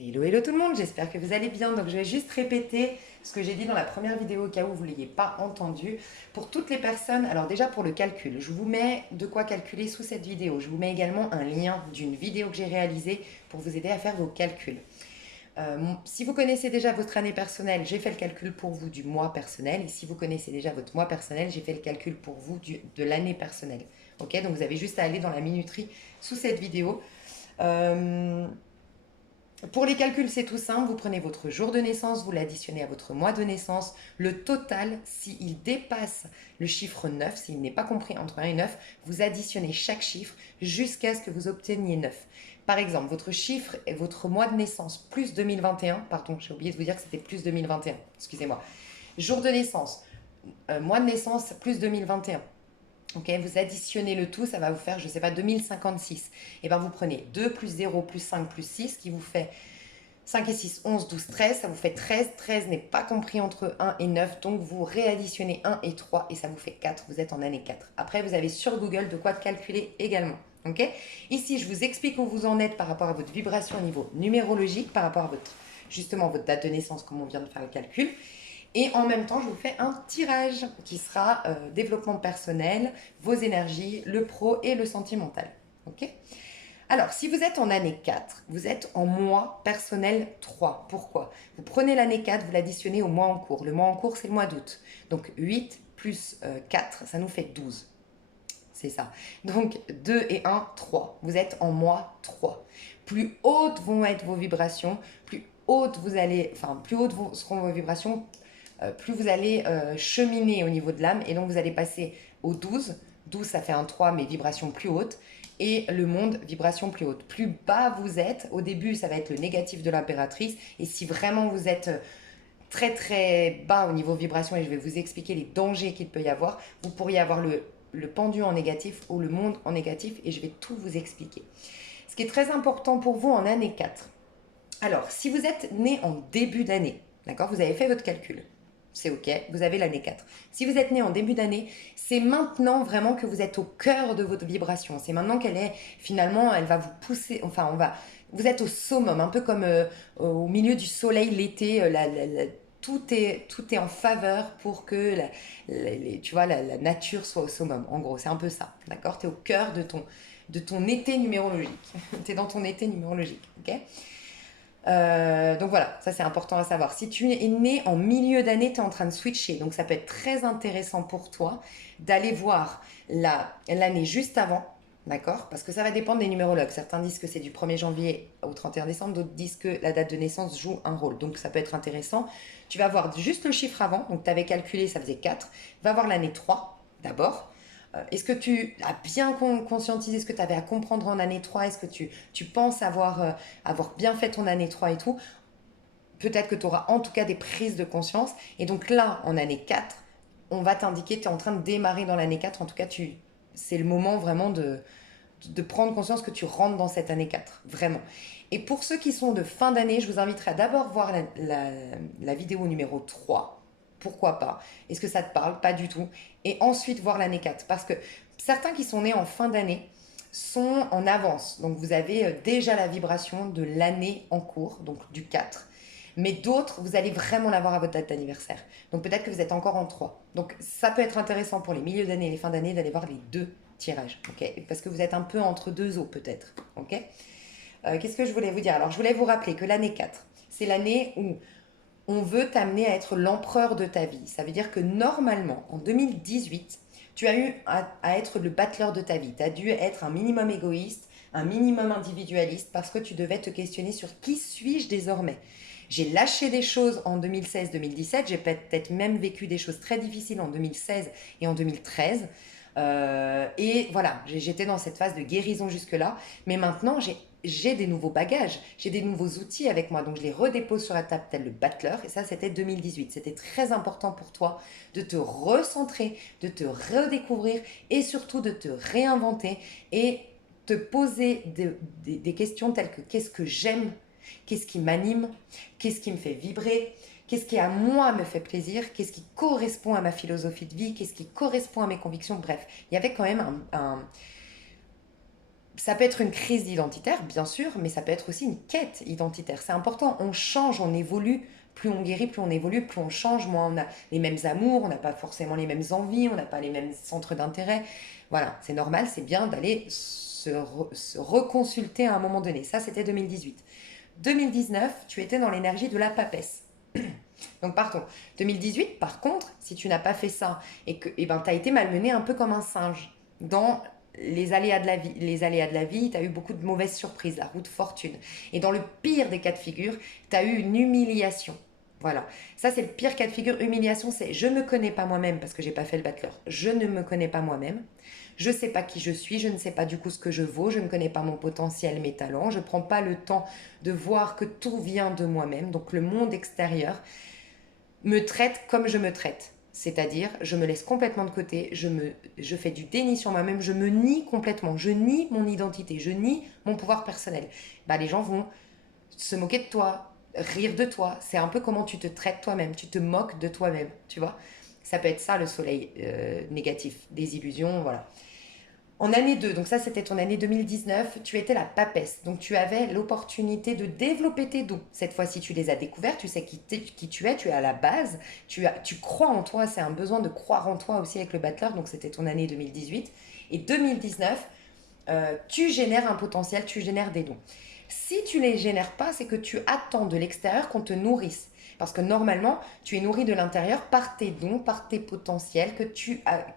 Hello, hello tout le monde, j'espère que vous allez bien. Donc je vais juste répéter ce que j'ai dit dans la première vidéo au cas où vous ne l'ayez pas entendu. Pour toutes les personnes, alors déjà pour le calcul, je vous mets de quoi calculer sous cette vidéo. Je vous mets également un lien d'une vidéo que j'ai réalisée pour vous aider à faire vos calculs. Si vous connaissez déjà votre année personnelle, j'ai fait le calcul pour vous du mois personnel. Et si vous connaissez déjà votre mois personnel, j'ai fait le calcul pour vous de l'année personnelle. Ok, donc vous avez juste à aller dans la minuterie sous cette vidéo. Euh, pour les calculs, c'est tout simple. Vous prenez votre jour de naissance, vous l'additionnez à votre mois de naissance. Le total, s'il dépasse le chiffre 9, s'il n'est pas compris entre 1 et 9, vous additionnez chaque chiffre jusqu'à ce que vous obteniez 9. Par exemple, votre chiffre est votre mois de naissance plus 2021. Pardon, j'ai oublié de vous dire que c'était plus 2021. Excusez-moi. Jour de naissance, mois de naissance plus 2021. Ok, vous additionnez le tout, ça va vous faire, je ne sais pas, 2056. Et bien vous prenez 2 plus 0 plus 5 plus 6 qui vous fait 5 et 6, 11, 12, 13. Ça vous fait 13. 13 n'est pas compris entre 1 et 9. Donc vous réadditionnez 1 et 3 et ça vous fait 4. Vous êtes en année 4. Après, vous avez sur Google de quoi calculer également. Ok, ici, je vous explique où vous en êtes par rapport à votre vibration au niveau numérologique, par rapport à justement votre date de naissance, comme on vient de faire le calcul. Et en même temps, je vous fais un tirage qui sera développement personnel, vos énergies, le pro et le sentimental. Ok. Alors, si vous êtes en année 4, vous êtes en mois personnel 3. Pourquoi? Vous prenez l'année 4, vous l'additionnez au mois en cours. Le mois en cours, c'est le mois d'août. Donc 8 plus 4, ça nous fait 12. C'est ça. Donc 2 et 1, 3. Vous êtes en mois 3. Plus hautes vont être vos vibrations, plus hautes vous allez, enfin plus hautes seront vos vibrations, plus vous allez cheminer au niveau de l'âme et donc vous allez passer au 12. 12 ça fait un 3 mais vibration plus haute et le monde vibration plus haute. Plus bas vous êtes, au début ça va être le négatif de l'impératrice et si vraiment vous êtes très très bas au niveau vibration et je vais vous expliquer les dangers qu'il peut y avoir, vous pourriez avoir le pendu en négatif ou le monde en négatif et je vais tout vous expliquer. Ce qui est très important pour vous en année 4. Alors, si vous êtes né en début d'année, d'accord, vous avez fait votre calcul, c'est ok, vous avez l'année 4. Si vous êtes né en début d'année, c'est maintenant vraiment que vous êtes au cœur de votre vibration. C'est maintenant qu'elle est, finalement, elle va vous pousser, enfin, vous êtes au summum, un peu comme au milieu du soleil l'été, tout est en faveur pour que tu vois, la nature soit au summum. En gros, c'est un peu ça, d'accord. Tu es au cœur de ton été numérologique. Tu es dans ton été numérologique, ok. Donc voilà, ça c'est important à savoir. Si tu es né en milieu d'année, tu es en train de switcher. Donc ça peut être très intéressant pour toi d'aller voir l'année juste avant, d'accord? Parce que ça va dépendre des numérologues. Certains disent que c'est du 1er janvier au 31 décembre, d'autres disent que la date de naissance joue un rôle. Donc ça peut être intéressant. Tu vas voir juste le chiffre avant, donc tu avais calculé, ça faisait 4. Va voir l'année 3 d'abord. Est-ce que tu as bien conscientisé ce que tu avais à comprendre en année 3? Est-ce que tu penses avoir bien fait ton année 3 et tout? Peut-être que tu auras en tout cas des prises de conscience. Et donc là, en année 4, on va t'indiquer que tu es en train de démarrer dans l'année 4. En tout cas, c'est le moment vraiment de prendre conscience que tu rentres dans cette année 4. Vraiment. Et pour ceux qui sont de fin d'année, je vous inviterai à d'abord voir la vidéo numéro 3. Pourquoi pas? Est-ce que ça te parle? Pas du tout. Et ensuite voir l'année 4. Parce que certains qui sont nés en fin d'année sont en avance. Donc vous avez déjà la vibration de l'année en cours, donc du 4. Mais d'autres, vous allez vraiment l'avoir à votre date d'anniversaire. Donc peut-être que vous êtes encore en 3. Donc ça peut être intéressant pour les milieux d'année et les fins d'année d'aller voir les deux tirages. Ok, parce que vous êtes un peu entre deux eaux peut-être. Ok. Qu'est-ce que je voulais vous dire? Alors je voulais vous rappeler que l'année 4, c'est l'année où on veut t'amener à être l'empereur de ta vie. Ça veut dire que normalement, en 2018, tu as eu à être le battleur de ta vie. Tu as dû être un minimum égoïste, un minimum individualiste, parce que tu devais te questionner sur qui suis-je désormais. J'ai lâché des choses en 2016-2017, j'ai peut-être même vécu des choses très difficiles en 2016 et en 2013. Et voilà, j'étais dans cette phase de guérison jusque-là. Mais maintenant, j'ai des nouveaux bagages, j'ai des nouveaux outils avec moi. Donc, je les redépose sur la table tel le battleur. Et ça, c'était 2018. C'était très important pour toi de te recentrer, de te redécouvrir et surtout de te réinventer et te poser des questions telles que qu'est-ce que j'aime, qu'est-ce qui m'anime, qu'est-ce qui me fait vibrer, qu'est-ce qui à moi me fait plaisir, qu'est-ce qui correspond à ma philosophie de vie, qu'est-ce qui correspond à mes convictions. Bref, il y avait quand même Ça peut être une crise identitaire, bien sûr, mais ça peut être aussi une quête identitaire. C'est important, on change, on évolue. Plus on guérit, plus on évolue, plus on change. Moins on a les mêmes amours, on n'a pas forcément les mêmes envies, on n'a pas les mêmes centres d'intérêt. Voilà, c'est normal, c'est bien d'aller se reconsulter à un moment donné. Ça, c'était 2018. 2019, tu étais dans l'énergie de la papesse. Donc, pardon. 2018, par contre, si tu n'as pas fait ça et que ben, tu as été malmené un peu comme un singe dans les aléas de la vie. Les aléas de la vie, tu as eu beaucoup de mauvaises surprises, la roue de fortune. Et dans le pire des cas de figure, tu as eu une humiliation. Voilà. Ça, c'est le pire cas de figure. Humiliation, c'est je ne me connais pas moi-même parce que j'ai pas fait le battleur. Je ne me connais pas moi-même. Je ne sais pas qui je suis, je ne sais pas du coup ce que je vaux, je ne connais pas mon potentiel, mes talents, je ne prends pas le temps de voir que tout vient de moi-même, donc le monde extérieur me traite comme je me traite. C'est-à-dire, je me laisse complètement de côté, je fais du déni sur moi-même, je me nie complètement, je nie mon identité, je nie mon pouvoir personnel. Bah, les gens vont se moquer de toi, rire de toi. C'est un peu comment tu te traites toi-même, tu te moques de toi-même, tu vois. Ça peut être ça le soleil négatif, des illusions, voilà. En année 2, donc ça c'était ton année 2019, tu étais la papesse. Donc tu avais l'opportunité de développer tes dons. Cette fois-ci, tu les as découverts, tu sais qui tu es à la base, tu crois en toi, c'est un besoin de croire en toi aussi avec le battleur, donc c'était ton année 2018. Et 2019, tu génères un potentiel, tu génères des dons. Si tu ne les génères pas, c'est que tu attends de l'extérieur qu'on te nourrisse. Parce que normalement, tu es nourri de l'intérieur par tes dons, par tes potentiels que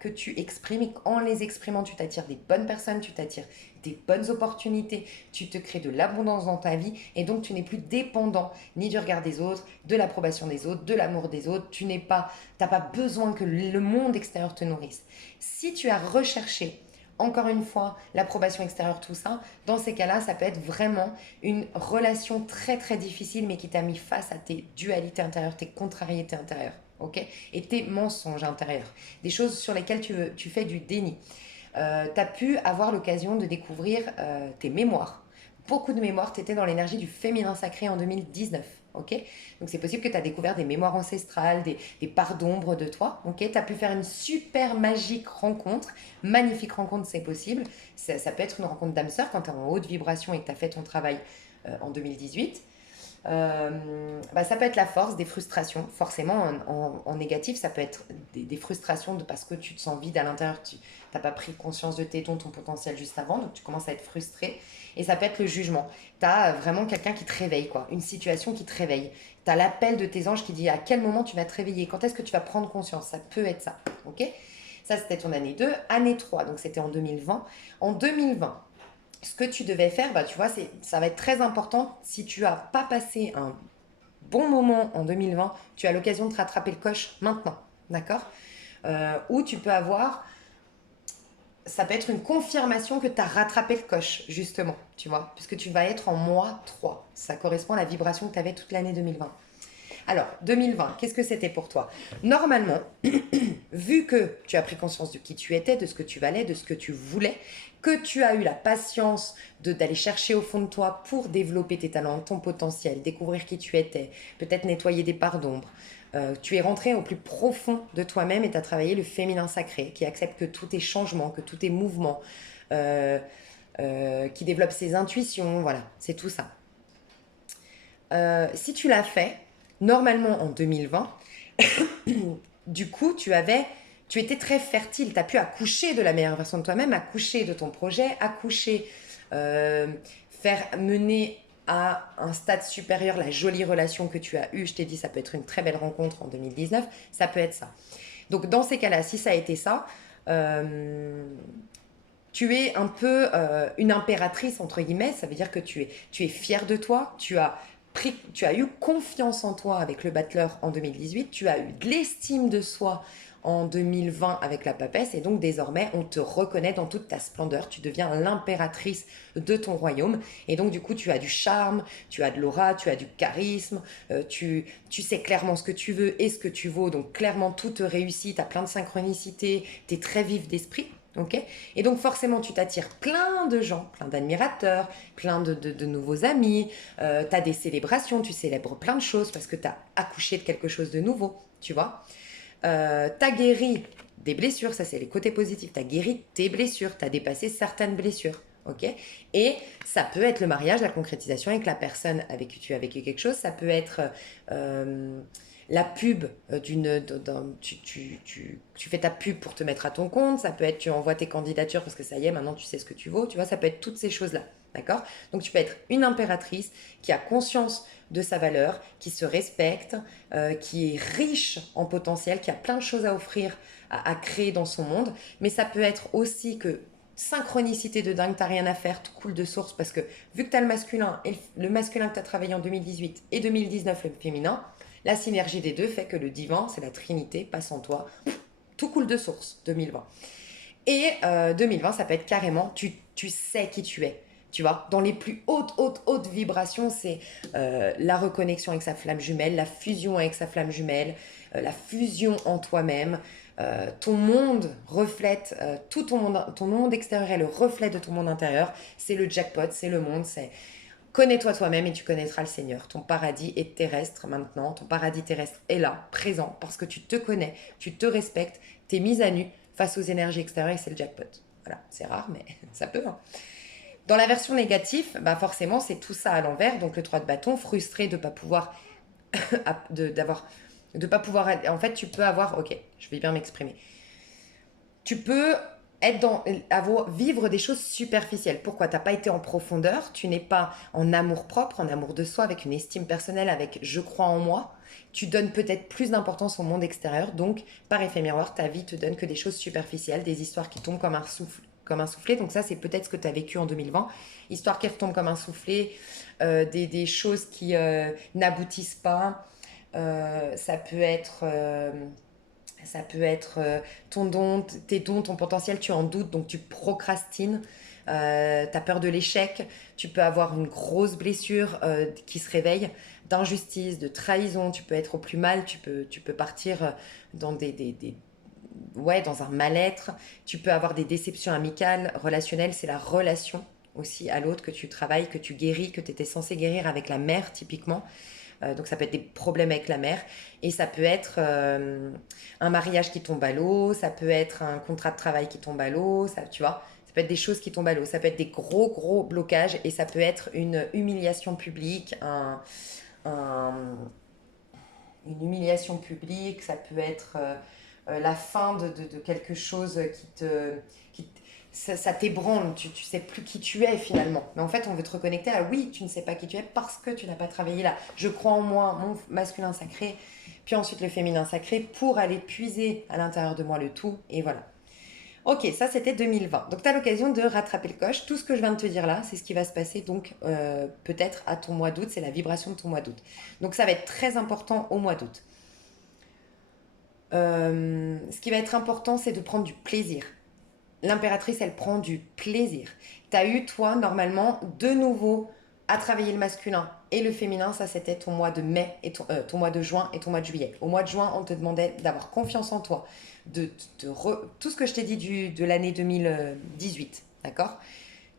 tu exprimes. Et en les exprimant, tu t'attires des bonnes personnes, tu t'attires des bonnes opportunités, tu te crées de l'abondance dans ta vie. Et donc, tu n'es plus dépendant ni du regard des autres, de l'approbation des autres, de l'amour des autres. Tu n'as pas besoin que le monde extérieur te nourrisse. Si tu as recherché encore une fois, l'approbation extérieure, tout ça, dans ces cas-là, ça peut être vraiment une relation très très difficile, mais qui t'a mis face à tes dualités intérieures, tes contrariétés intérieures, ok? Et tes mensonges intérieurs, des choses sur lesquelles tu fais du déni. Tu as pu avoir l'occasion de découvrir tes mémoires. Beaucoup de mémoires, tu étais dans l'énergie du féminin sacré en 2019. Ok. Donc c'est possible que tu as découvert des mémoires ancestrales, des parts d'ombre de toi. Ok. Tu as pu faire une super magique rencontre. Magnifique rencontre, c'est possible. Ça peut être une rencontre d'âme sœur quand tu es en haute vibration et que tu as fait ton travail en 2018. Bah, ça peut être la force, des frustrations. Forcément, en négatif, ça peut être des frustrations parce que tu te sens vide à l'intérieur. Tu n'as pas pris conscience de tes dons, ton potentiel juste avant, donc tu commences à être frustré. Et ça peut être le jugement. Tu as vraiment quelqu'un qui te réveille, quoi. Une situation qui te réveille. Tu as l'appel de tes anges qui dit à quel moment tu vas te réveiller, quand est-ce que tu vas prendre conscience. Ça peut être ça. Ok. Ça, c'était ton année 2. Année 3, donc c'était en 2020. En 2020, ce que tu devais faire, bah, tu vois, ça va être très important. Si tu n'as pas passé un bon moment en 2020, tu as l'occasion de te rattraper le coche maintenant, d'accord? Ou tu peux avoir, ça peut être une confirmation que tu as rattrapé le coche, justement, tu vois, puisque tu vas être en mois 3. Ça correspond à la vibration que tu avais toute l'année 2020. Alors, 2020, qu'est-ce que c'était pour toi? Normalement, vu que tu as pris conscience de qui tu étais, de ce que tu valais, de ce que tu voulais, que tu as eu la patience d'aller chercher au fond de toi pour développer tes talents, ton potentiel, découvrir qui tu étais, peut-être nettoyer des parts d'ombre, tu es rentré au plus profond de toi-même et tu as travaillé le féminin sacré qui accepte que tout est changement, que tout est mouvement, euh, qui développe ses intuitions, voilà, c'est tout ça. Si tu l'as fait, normalement en 2020, du coup, tu étais très fertile, tu as pu accoucher de la meilleure version de toi-même, accoucher de ton projet, accoucher, euh, faire mener à un stade supérieur la jolie relation que tu as eue. Je t'ai dit, ça peut être une très belle rencontre en 2019, ça peut être ça. Donc dans ces cas-là, si ça a été ça, euh, tu es un peu une impératrice, entre guillemets, ça veut dire que tu es fière de toi, tu as eu confiance en toi avec le battleur en 2018, tu as eu de l'estime de soi en 2020 avec la papesse, et donc désormais on te reconnaît dans toute ta splendeur, tu deviens l'impératrice de ton royaume, et donc du coup tu as du charme, tu as de l'aura, tu as du charisme, tu sais clairement ce que tu veux et ce que tu vaux, donc clairement tout te réussit, tu as plein de synchronicité, tu es très vif d'esprit. Ok. Et donc forcément tu t'attires plein de gens, plein d'admirateurs, plein de nouveaux amis, tu as des célébrations, tu célèbres plein de choses parce que tu as accouché de quelque chose de nouveau, tu vois. Tu as guéri des blessures, ça c'est les côtés positifs, tu as guéri tes blessures, tu as dépassé certaines blessures, ok? Et ça peut être le mariage, la concrétisation avec la personne avec qui tu as vécu quelque chose. Ça peut être la pub tu fais ta pub pour te mettre à ton compte. Ça peut être tu envoies tes candidatures parce que ça y est, maintenant tu sais ce que tu vaux. Tu vois, ça peut être toutes ces choses-là, d'accord? Donc tu peux être une impératrice qui a conscience de sa valeur, qui se respecte, qui est riche en potentiel, qui a plein de choses à offrir, à créer dans son monde. Mais ça peut être aussi que synchronicité de dingue, t'as rien à faire, tout coule de source parce que vu que t'as le masculin et le masculin que t'as travaillé en 2018 et 2019 le féminin, la synergie des deux fait que le divin, c'est la trinité, passe en toi, tout coule de source 2020. Et 2020, ça peut être carrément, tu sais qui tu es. Tu vois, dans les plus hautes vibrations, c'est la reconnexion avec sa flamme jumelle, la fusion avec sa flamme jumelle, la fusion en toi-même. Ton monde reflète, tout ton monde extérieur est le reflet de ton monde intérieur. C'est le jackpot, c'est le monde, c'est connais-toi toi-même et tu connaîtras le Seigneur. Ton paradis est terrestre maintenant, ton paradis terrestre est là, présent, parce que tu te connais, tu te respectes, tu es mise à nu face aux énergies extérieures et c'est le jackpot. Voilà, c'est rare, mais ça peut. Hein. Dans la version négative, bah forcément, c'est tout ça à l'envers. Donc le 3 de bâton, frustré de ne pas pouvoir de pas pouvoir être, en fait tu peux avoir, ok, je vais bien m'exprimer, tu peux vivre des choses superficielles. Pourquoi? T'as pas été en profondeur, tu n'es pas en amour propre, en amour de soi, avec une estime personnelle, avec je crois en moi. Tu donnes peut-être plus d'importance au monde extérieur, donc par effet miroir, ta vie te donne que des choses superficielles, des histoires qui tombent comme un soufflet. Donc ça, c'est peut-être ce que tu as vécu en 2020. Histoire qui retombe comme un soufflet, des choses qui n'aboutissent pas. Ça peut être ton don, tes dons, ton potentiel, tu en doutes, donc tu procrastines. Tu as peur de l'échec, tu peux avoir une grosse blessure qui se réveille, d'injustice, de trahison, tu peux être au plus mal, tu peux partir dans ouais, dans un mal-être, tu peux avoir des déceptions amicales, relationnelles, c'est la relation aussi à l'autre que tu travailles, que tu guéris, que tu étais censé guérir avec la mère typiquement. Donc ça peut être des problèmes avec la mère et ça peut être un mariage qui tombe à l'eau, ça peut être un contrat de travail qui tombe à l'eau, ça, tu vois, ça peut être des choses qui tombent à l'eau, ça peut être des gros blocages et ça peut être une humiliation publique, un- une humiliation publique, ça peut être la fin de quelque chose qui ça t'ébranle, tu sais plus qui tu es finalement. Mais en fait, on veut te reconnecter à oui, tu ne sais pas qui tu es parce que tu n'as pas travaillé là. Je crois en moi, mon masculin sacré, puis ensuite le féminin sacré pour aller puiser à l'intérieur de moi le tout. Et voilà. Ok, ça c'était 2020. Donc tu as l'occasion de rattraper le coche. Tout ce que je viens de te dire là, c'est ce qui va se passer donc peut-être à ton mois d'août, c'est la vibration de ton mois d'août. Donc ça va être très important au mois d'août. Ce qui va être important, c'est de prendre du plaisir. L'impératrice, elle prend du plaisir. Tu as eu, toi, normalement, de nouveau à travailler le masculin et le féminin. Ça, c'était ton mois de mai et ton mois de juin et ton mois de juillet. Au mois de juin, on te demandait d'avoir confiance en toi, tout ce que je t'ai dit de l'année 2018, d'accord?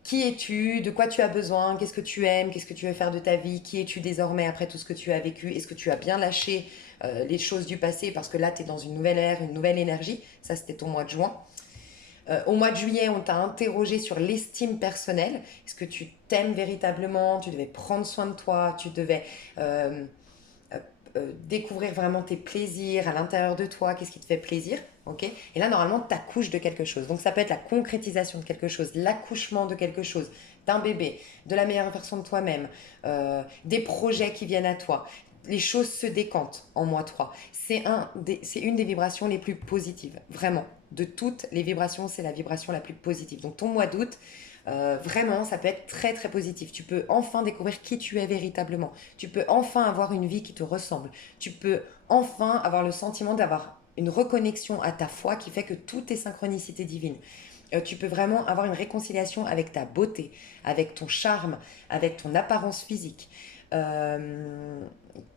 Qui es-tu? De quoi tu as besoin? Qu'est-ce que tu aimes? Qu'est-ce que tu veux faire de ta vie? Qui es-tu désormais après tout ce que tu as vécu? Est-ce que tu as bien lâché les choses du passé parce que là, tu es dans une nouvelle ère, une nouvelle énergie? Ça, c'était ton mois de juin. Au mois de juillet, on t'a interrogé sur l'estime personnelle. Est-ce que tu t'aimes véritablement? Tu devais prendre soin de toi, tu devais découvrir vraiment tes plaisirs à l'intérieur de toi, qu'est-ce qui te fait plaisir, ok? Et là, normalement, tu accouches de quelque chose. Donc, ça peut être la concrétisation de quelque chose, l'accouchement de quelque chose, d'un bébé, de la meilleure version de toi-même, des projets qui viennent à toi. Les choses se décantent en mois 3. C'est une des vibrations les plus positives, vraiment. De toutes les vibrations, c'est la vibration la plus positive. Donc, ton mois d'août, vraiment, ça peut être très positif. Tu peux enfin découvrir qui tu es véritablement. Tu peux enfin avoir une vie qui te ressemble. Tu peux enfin avoir le sentiment d'avoir une reconnexion à ta foi qui fait que tout est synchronicité divine. Tu peux vraiment avoir une réconciliation avec ta beauté, avec ton charme, avec ton apparence physique.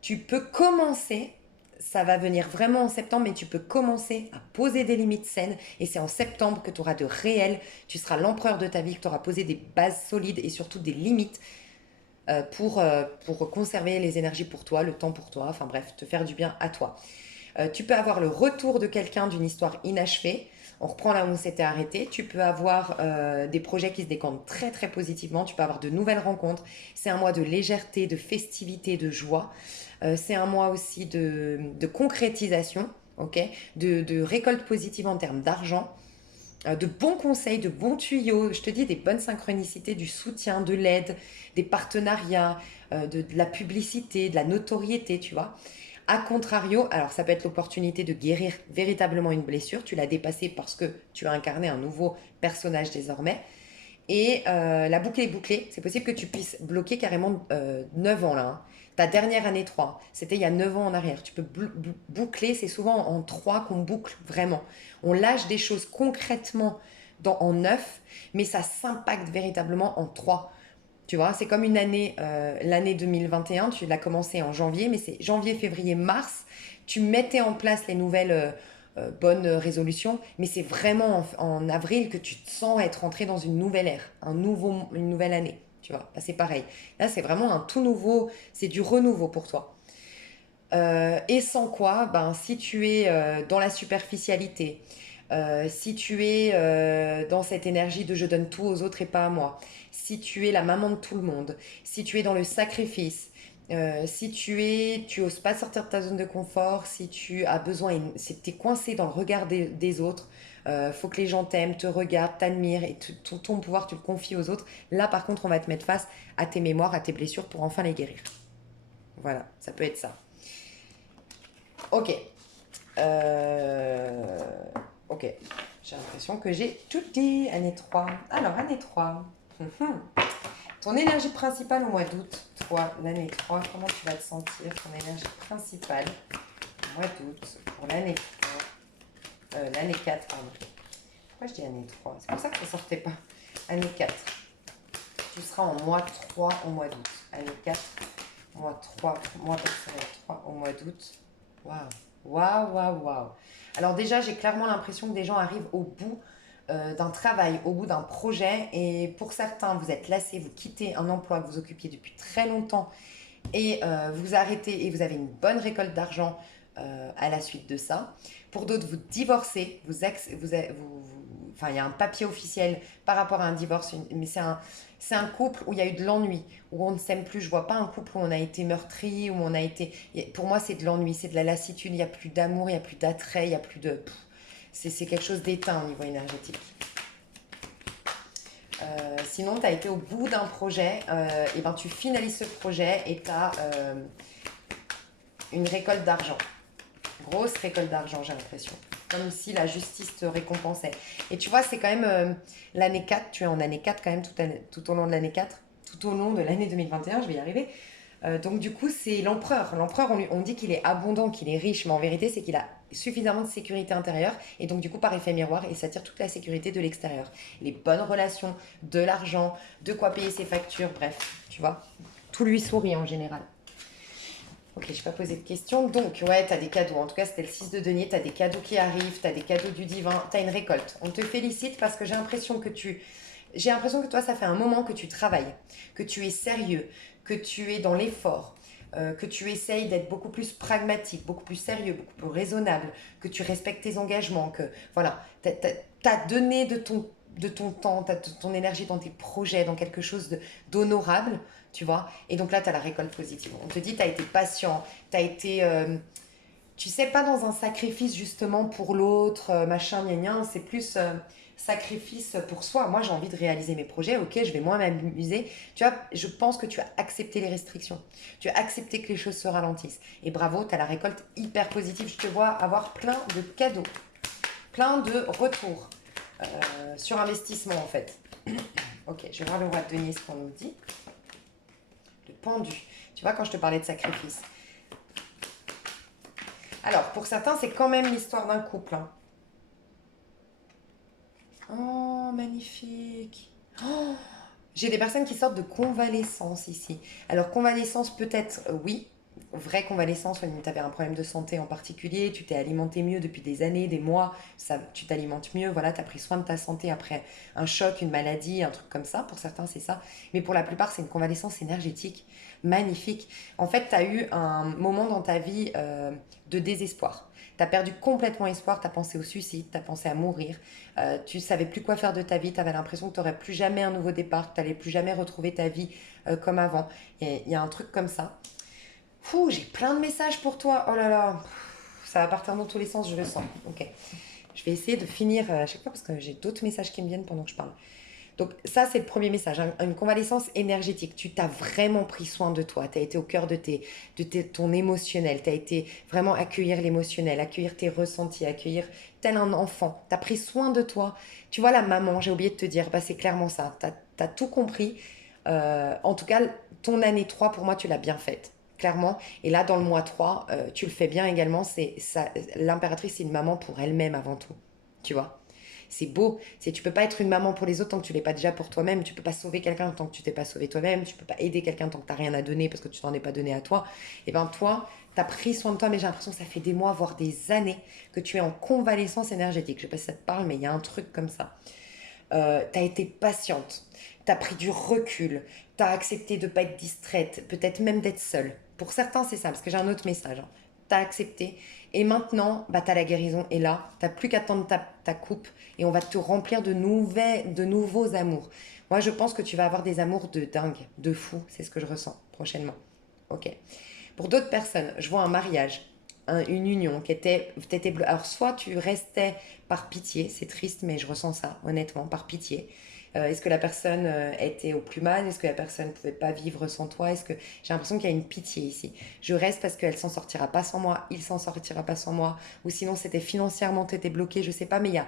Tu peux commencer, ça va venir vraiment en septembre, mais tu peux commencer à poser des limites saines. Et c'est en septembre que tu auras de réels, tu seras l'empereur de ta vie, que tu auras posé des bases solides et surtout des limites pour conserver les énergies pour toi, le temps pour toi, enfin bref, te faire du bien à toi. Tu peux avoir le retour de quelqu'un d'une histoire inachevée. On reprend là où on s'était arrêté. Tu peux avoir des projets qui se décantent très très positivement. Tu peux avoir de nouvelles rencontres. C'est un mois de légèreté, de festivité, de joie. C'est un mois aussi de concrétisation, ok, de récolte positive en termes d'argent, de bons conseils, de bons tuyaux. Je te dis des bonnes synchronicités, du soutien, de l'aide, des partenariats, de la publicité, de la notoriété, tu vois. A contrario, alors ça peut être l'opportunité de guérir véritablement une blessure. Tu l'as dépassée parce que tu as incarné un nouveau personnage désormais. Et la boucle est bouclée. C'est possible que tu puisses bloquer carrément 9 ans là, hein. Ta dernière année 3, c'était il y a 9 ans en arrière. Tu peux boucler, c'est souvent en 3 qu'on boucle vraiment. On lâche des choses concrètement en 9, mais ça s'impacte véritablement en 3. Tu vois, c'est comme une année, l'année 2021, tu l'as commencé en janvier, mais c'est janvier, février, mars. Tu mettais en place les nouvelles bonnes résolutions, mais c'est vraiment en avril que tu te sens être entré dans une nouvelle ère, une nouvelle année. Tu vois, là, c'est pareil. Là, c'est vraiment un tout nouveau, c'est du renouveau pour toi. Et sans quoi, ben, si tu es dans la superficialité, si tu es dans cette énergie de je donne tout aux autres et pas à moi, si tu es la maman de tout le monde, si tu es dans le sacrifice, si tu oses pas sortir de ta zone de confort, si tu as besoin, si tu es coincé dans le regard des autres, faut que les gens t'aiment, te regardent, t'admirent et ton pouvoir tu le confies aux autres. Là par contre on va te mettre face à tes mémoires, à tes blessures pour enfin les guérir. Voilà, ça peut être ça. Ok. Euh, Ok. J'ai l'impression que j'ai tout dit. Année 3. Alors, année 3. Mhm. Ton énergie principale au mois d'août, toi, l'année 3, comment tu vas te sentir? Ton énergie principale au mois d'août pour l'année 3. L'année 4, pardon. Pourquoi je dis année 3? C'est pour ça que ça ne sortait pas. Année 4. Tu seras en mois 3 au mois d'août. Année 4, mois 3, mois personnel 3 au mois d'août. Waouh, waouh, waouh, waouh. Alors déjà, j'ai clairement l'impression que des gens arrivent au bout d'un travail, au bout d'un projet. Et pour certains, vous êtes lassés, vous quittez un emploi que vous occupiez depuis très longtemps et vous arrêtez et vous avez une bonne récolte d'argent à la suite de ça. Pour d'autres, vous divorcez, enfin, il y a un papier officiel par rapport à un divorce, mais c'est un couple où il y a eu de l'ennui, où on ne s'aime plus. Je vois pas un couple où on a été meurtri, où on a été. Pour moi, c'est de l'ennui, c'est de la lassitude. Il n'y a plus d'amour, il n'y a plus d'attrait, il n'y a plus de. C'est quelque chose d'éteint au niveau énergétique. Sinon, tu as été au bout d'un projet, et ben tu finalises ce projet et tu as une récolte d'argent. Grosse récolte d'argent, j'ai l'impression. Comme si la justice te récompensait. Et tu vois, c'est quand même l'année 4, tu es en année 4 quand même tout au long de l'année 4, tout au long de l'année 2021, je vais y arriver. Donc du coup, c'est l'empereur. L'empereur, on dit qu'il est abondant, qu'il est riche, mais en vérité, c'est qu'il a suffisamment de sécurité intérieure. Et donc du coup, par effet miroir, il s'attire toute la sécurité de l'extérieur. Les bonnes relations, de l'argent, de quoi payer ses factures, bref, tu vois. Tout lui sourit en général. Ok, je n'ai pas posé de questions. Donc, ouais, tu as des cadeaux. En tout cas, c'était le 6 de denier. Tu as des cadeaux qui arrivent, tu as des cadeaux du divin, tu as une récolte. On te félicite parce que j'ai l'impression que J'ai l'impression que toi, ça fait un moment que tu travailles, que tu es sérieux, que tu es dans l'effort, que tu essayes d'être beaucoup plus pragmatique, beaucoup plus sérieux, beaucoup plus raisonnable, que tu respectes tes engagements, que voilà, tu as donné de ton temps, de ton énergie dans tes projets, dans quelque chose d'honorable, tu vois. Et donc là, tu as la récolte positive. On te dit, tu as été patient, tu as été, tu sais, pas dans un sacrifice justement pour l'autre, machin, gna gna, c'est plus sacrifice pour soi. Moi, j'ai envie de réaliser mes projets, ok, je vais moi m'amuser. Tu vois, je pense que tu as accepté les restrictions. Tu as accepté que les choses se ralentissent. Et bravo, tu as la récolte hyper positive. Je te vois avoir plein de cadeaux, plein de retours sur investissement en fait. Ok, je vais voir le roi de denier ce qu'on nous dit. Le pendu. Tu vois, quand je te parlais de sacrifice. Alors, pour certains, c'est quand même l'histoire d'un couple. Hein. Oh, magnifique. Oh, j'ai des personnes qui sortent de convalescence ici. Alors, convalescence peut-être, oui, vraie convalescence, tu avais un problème de santé en particulier, tu t'es alimenté mieux depuis des années, des mois, ça, tu t'alimentes mieux, voilà, tu as pris soin de ta santé après un choc, une maladie, un truc comme ça. Pour certains, c'est ça. Mais pour la plupart, c'est une convalescence énergétique. Magnifique. En fait, tu as eu un moment dans ta vie de désespoir. Tu as perdu complètement espoir, tu as pensé au suicide, tu as pensé à mourir, tu savais plus quoi faire de ta vie, tu avais l'impression que tu n'aurais plus jamais un nouveau départ, que tu n'allais plus jamais retrouver ta vie comme avant. Et il y a un truc comme ça. Fou, j'ai plein de messages pour toi. Oh là là, ça va partir dans tous les sens, je le sens. Ok. Je vais essayer de finir à chaque fois parce que j'ai d'autres messages qui me viennent pendant que je parle. Donc ça, c'est le premier message, hein, une convalescence énergétique. Tu t'as vraiment pris soin de toi, tu as été au cœur ton émotionnel, tu as été vraiment accueillir l'émotionnel, accueillir tes ressentis, accueillir tel un enfant. Tu as pris soin de toi. Tu vois, la maman, j'ai oublié de te dire, bah, c'est clairement ça. Tu as tout compris. En tout cas, ton année 3 pour moi, tu l'as bien faite. Clairement. Et là, dans le mois 3 tu le fais bien également. L'impératrice, c'est une maman pour elle-même avant tout. Tu vois, c'est beau. Tu peux pas être une maman pour les autres tant que tu l'es pas déjà pour toi-même. Tu peux pas sauver quelqu'un tant que tu t'es pas sauvé toi-même. Tu peux pas aider quelqu'un tant que tu n'as rien à donner parce que tu t'en es pas donné à toi. Et ben toi, tu as pris soin de toi, mais j'ai l'impression que ça fait des mois, voire des années que tu es en convalescence énergétique. Je sais pas si ça te parle, mais il y a un truc comme ça. Tu as été patiente, tu as pris du recul, tu as accepté de ne pas être distraite, peut-être même d'être seule. Pour certains, c'est ça, parce que j'ai un autre message. Hein. Tu as accepté. Et maintenant, bah, tu as la guérison. Et là, tu n'as plus qu'à tendre ta coupe et on va te remplir de nouveaux amours. Moi, je pense que tu vas avoir des amours de dingue, de fou. C'est ce que je ressens prochainement. Ok. Pour d'autres personnes, je vois un mariage, une union qui était alors, soit tu restais par pitié, c'est triste, mais je ressens ça, honnêtement, par pitié. Est-ce que la personne était au plus mal? Est-ce que la personne ne pouvait pas vivre sans toi? Est-ce que j'ai l'impression qu'il y a une pitié ici? Je reste parce qu'elle s'en sortira pas sans moi, il s'en sortira pas sans moi, ou sinon c'était financièrement, t'étais bloqué, je sais pas, mais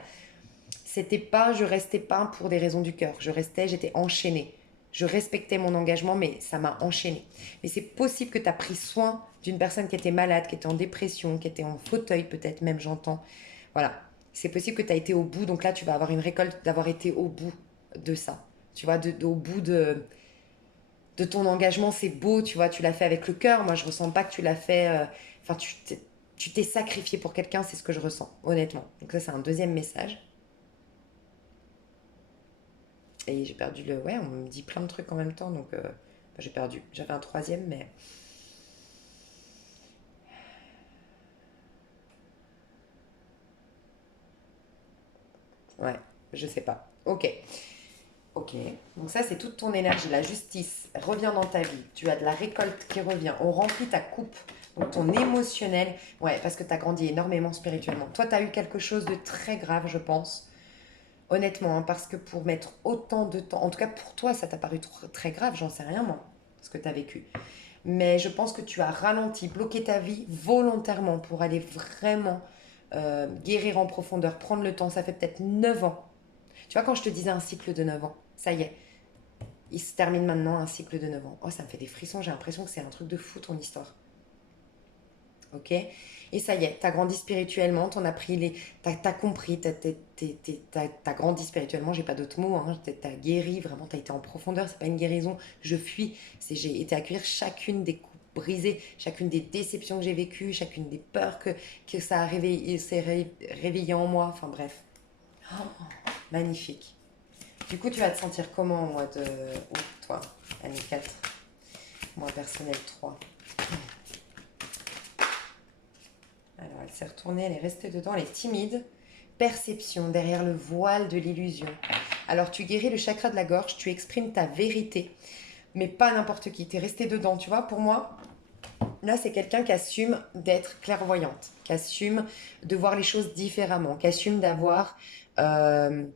c'était pas, je restais pas pour des raisons du cœur. Je restais, j'étais enchaînée. Je respectais mon engagement, mais ça m'a enchaînée. Mais c'est possible que tu as pris soin d'une personne qui était malade, qui était en dépression, qui était en fauteuil peut-être même, j'entends. Voilà. C'est possible que tu as été au bout, donc là tu vas avoir une récolte d'avoir été au bout de ça. Tu vois, au bout de ton engagement, c'est beau, tu vois, tu l'as fait avec le cœur. Moi, je ressens pas que tu l'as fait. Enfin, tu t'es sacrifié pour quelqu'un, c'est ce que je ressens, honnêtement. Donc, ça, c'est un deuxième message. Et j'ai perdu le. Ouais, on me dit plein de trucs en même temps, donc bah, j'ai perdu. J'avais un troisième, mais. Ouais, je sais pas. Ok. Ok. Donc, ça, c'est toute ton énergie. La justice revient dans ta vie. Tu as de la récolte qui revient. On remplit ta coupe. Donc, ton émotionnel. Ouais, parce que tu as grandi énormément spirituellement. Toi, tu as eu quelque chose de très grave, je pense. Honnêtement, hein, parce que pour mettre autant de temps. En tout cas, pour toi, ça t'a paru très grave. J'en sais rien, moi. Ce que tu as vécu. Mais je pense que tu as ralenti, bloqué ta vie volontairement pour aller vraiment guérir en profondeur, prendre le temps. Ça fait peut-être 9 ans. Tu vois, quand je te disais un cycle de 9 ans, ça y est, il se termine maintenant un cycle de 9 ans. Oh, ça me fait des frissons, j'ai l'impression que c'est un truc de fou ton histoire. Ok. Et ça y est, t'as grandi spirituellement, t'en as pris les. T'as compris, t'as grandi spirituellement, j'ai pas d'autres mots, hein, t'as guéri, vraiment, t'as été en profondeur, c'est pas une guérison, je fuis, j'ai été accueillir chacune des coupes brisées, chacune des déceptions que j'ai vécues, chacune des peurs que ça a réveillé en moi, enfin bref. Oh, magnifique. Du coup, tu vas te sentir comment au mois de août, toi, année 4, mois personnel 3. Alors, elle s'est retournée, elle est restée dedans, elle est timide. Perception derrière le voile de l'illusion. Alors, tu guéris le chakra de la gorge, tu exprimes ta vérité, mais pas n'importe qui. Tu es resté dedans, tu vois. Pour moi, là, c'est quelqu'un qui assume d'être clairvoyante, qui assume de voir les choses différemment, qui assume d'avoir. euh,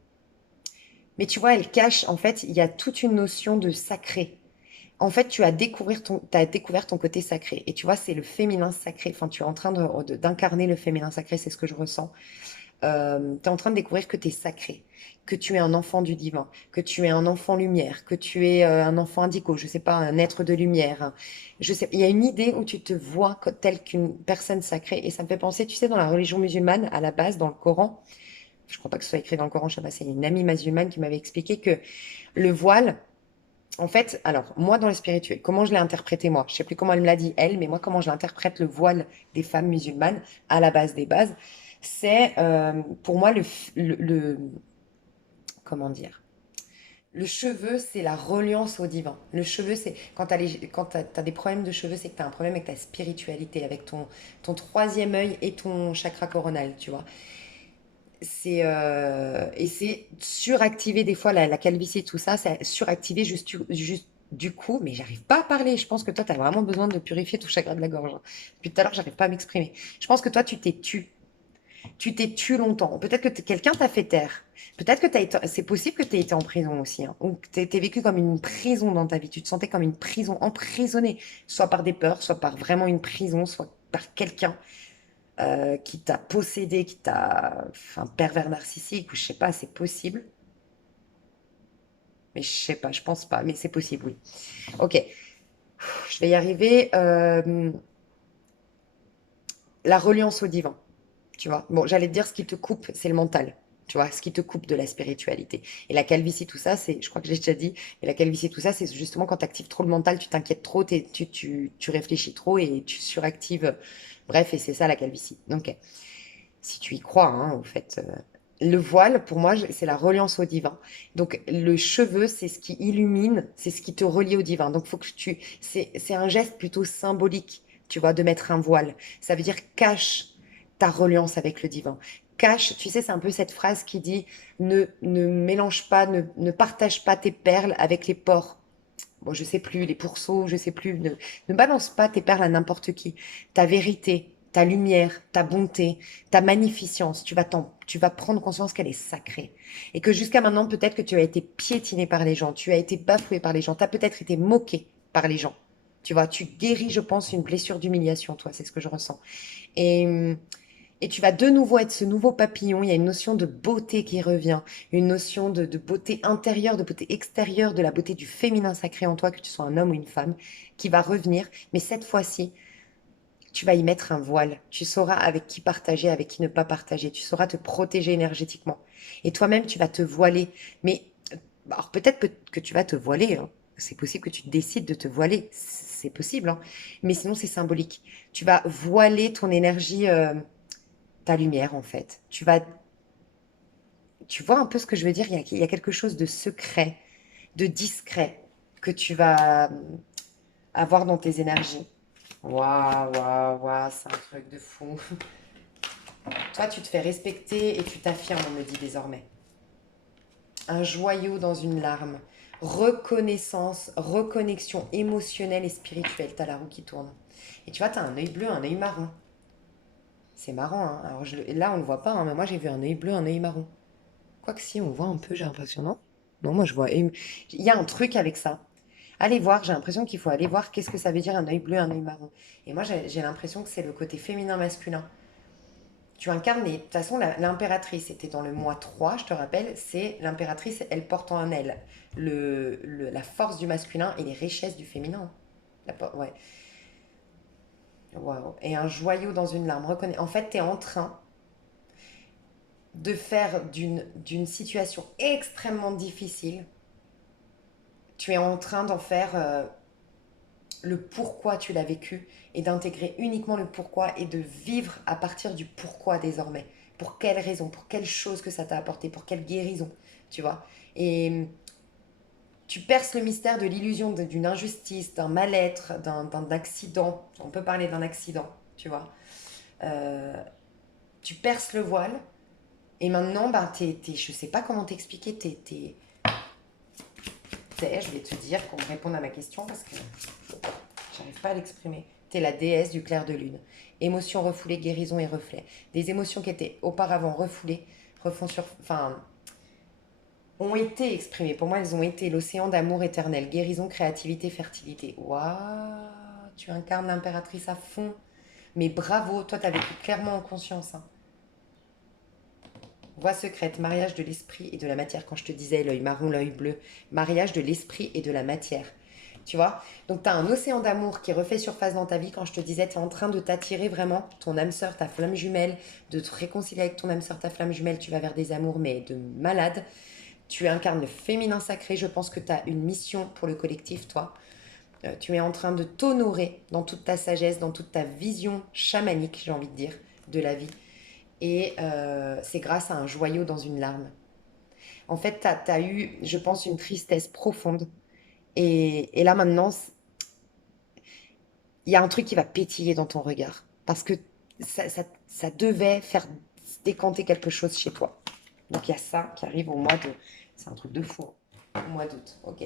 Mais tu vois, elle cache, en fait, il y a toute une notion de sacré. En fait, t'as découvert ton côté sacré. Et tu vois, c'est le féminin sacré. Enfin, tu es en train d'incarner le féminin sacré, c'est ce que je ressens. Tu es en train de découvrir que tu es sacré, que tu es un enfant du divin, que tu es un enfant lumière, que tu es un enfant indigo, je sais pas, un être de lumière. Hein. Je sais, il y a une idée où tu te vois telle qu'une personne sacrée. Et ça me fait penser, tu sais, dans la religion musulmane, à la base, dans le Coran, je crois pas que ce soit écrit dans le Coran, je sais pas, c'est une amie musulmane qui m'avait expliqué que le voile, en fait, alors, moi, dans le spirituel, comment je l'ai interprété, moi? Je sais plus comment elle me l'a dit, elle, mais moi, comment je l'interprète, le voile des femmes musulmanes, à la base des bases, c'est, pour moi, comment dire? Le cheveu, c'est la reliance au divin. Le cheveu, c'est quand t'as des problèmes de cheveux, c'est que tu as un problème avec ta spiritualité, avec ton troisième œil et ton chakra coronal, tu vois. Et c'est suractiver des fois la calvitie, tout ça, c'est suractiver juste du coup, mais j'arrive pas à parler. Je pense que toi, tu as vraiment besoin de purifier ton chakra de la gorge, hein. Depuis tout à l'heure, j'arrive pas à m'exprimer. Je pense que toi, tu t'es tu. Tu t'es tu longtemps. Peut-être que quelqu'un t'a fait taire. Peut-être que c'est possible que tu aies été en prison aussi, hein, ou que tu aies vécu comme une prison dans ta vie. Tu te sentais comme une prison, emprisonnée, soit par des peurs, soit par vraiment une prison, soit par quelqu'un qui t'a possédé, qui t'a un pervers narcissique, ou je sais pas, c'est possible. Mais je sais pas, je pense pas, mais c'est possible, oui. Ok, je vais y arriver. La reliance au divin. Tu vois. Bon, j'allais te dire ce qui te coupe, c'est le mental. Tu vois, ce qui te coupe de la spiritualité. Et la calvitie, tout ça, c'est, je crois que j'ai déjà dit, et la calvitie, tout ça, c'est justement quand tu actives trop le mental, tu t'inquiètes trop, tu réfléchis trop et tu suractives. Bref, et c'est ça la calvitie. Donc, si tu y crois, hein, au fait. Le voile, pour moi, c'est la reliance au divin. Donc, le cheveu, c'est ce qui illumine, c'est ce qui te relie au divin. Donc, faut que c'est un geste plutôt symbolique, tu vois, de mettre un voile. Ça veut dire cache ta reliance avec le divin. Cache, tu sais, c'est un peu cette phrase qui dit ne mélange pas, ne partage pas tes perles avec les porcs. Bon, je sais plus, les pourceaux, je sais plus. Ne balance pas tes perles à n'importe qui. Ta vérité, ta lumière, ta bonté, ta magnificence, tu vas prendre conscience qu'elle est sacrée. Et que jusqu'à maintenant, peut-être que tu as été piétiné par les gens, tu as été bafoué par les gens, tu as peut-être été moqué par les gens. Tu vois, tu guéris, je pense, une blessure d'humiliation, toi, c'est ce que je ressens. Et, et tu vas de nouveau être ce nouveau papillon. Il y a une notion de beauté qui revient, une notion de beauté intérieure, de beauté extérieure, de la beauté du féminin sacré en toi, que tu sois un homme ou une femme, qui va revenir. Mais cette fois-ci, tu vas y mettre un voile. Tu sauras avec qui partager, avec qui ne pas partager. Tu sauras te protéger énergétiquement. Et toi-même, tu vas te voiler. Mais alors que tu vas te voiler, hein. C'est possible que tu décides de te voiler. C'est possible, hein. Mais sinon, c'est symbolique. Tu vas voiler ton énergie. Ta lumière en fait. Tu vois un peu ce que je veux dire, il y a quelque chose de secret, de discret que tu vas avoir dans tes énergies. Waouh, waouh, waouh, c'est un truc de fou. Toi, tu te fais respecter et tu t'affirmes, on me dit désormais. Un joyau dans une larme. Reconnaissance, reconnexion émotionnelle et spirituelle. T'as la roue qui tourne. Et tu vois, t'as un œil bleu, un œil marron. C'est marrant, hein. Alors là, on le voit pas, hein, mais moi j'ai vu un œil bleu, un œil marron. Quoique si, on voit un peu, j'ai l'impression, non? Non, moi je vois. Il y a un truc avec ça. Allez voir, j'ai l'impression qu'il faut aller voir qu'est-ce que ça veut dire un œil bleu, un œil marron. Et moi j'ai l'impression que c'est le côté féminin-masculin. Tu incarnes, de toute façon, l'impératrice était dans le mois 3, je te rappelle, c'est l'impératrice, elle porte en elle la force du masculin et les richesses du féminin. Ouais. Waouh. Et un joyau dans une larme. En fait, tu es en train de faire d'une situation extrêmement difficile, tu es en train d'en faire le pourquoi tu l'as vécu et d'intégrer uniquement le pourquoi et de vivre à partir du pourquoi désormais. Pour quelle raison, pour quelle chose que ça t'a apporté, pour quelle guérison, tu vois. Et tu perces le mystère de l'illusion d'une injustice, d'un mal-être, d'un accident. On peut parler d'un accident, tu vois. Euh, Tu perces le voile et maintenant, ben, je sais pas comment t'expliquer, je vais te dire pour me répondre à ma question parce que j'arrive pas à l'exprimer. Tu es la déesse du clair de lune. Émotions refoulées, guérison et reflets. Des émotions qui étaient auparavant refoulées, ont été exprimées. Pour moi, elles ont été l'océan d'amour éternel, guérison, créativité, fertilité. Waouh, tu incarnes l'impératrice à fond. Mais bravo, toi, tu as vécu clairement en conscience, hein. Voie secrète, mariage de l'esprit et de la matière. Quand je te disais l'œil marron, l'œil bleu, mariage de l'esprit et de la matière. Tu vois. Donc, tu as un océan d'amour qui refait surface dans ta vie. Quand je te disais, tu es en train de t'attirer vraiment ton âme sœur, ta flamme jumelle, de te réconcilier avec ton âme sœur, ta flamme jumelle. Tu vas vers des amours, mais de malade. Tu incarnes le féminin sacré. Je pense que tu as une mission pour le collectif, toi. Tu es en train de t'honorer dans toute ta sagesse, dans toute ta vision chamanique, j'ai envie de dire, de la vie. Et c'est grâce à un joyau dans une larme. En fait, tu as eu, je pense, une tristesse profonde. Et là, maintenant, il y a un truc qui va pétiller dans ton regard. Parce que ça devait faire décanter quelque chose chez toi. Donc, il y a ça qui arrive au mois de... C'est un truc de fou, hein. Au mois d'août. Ok.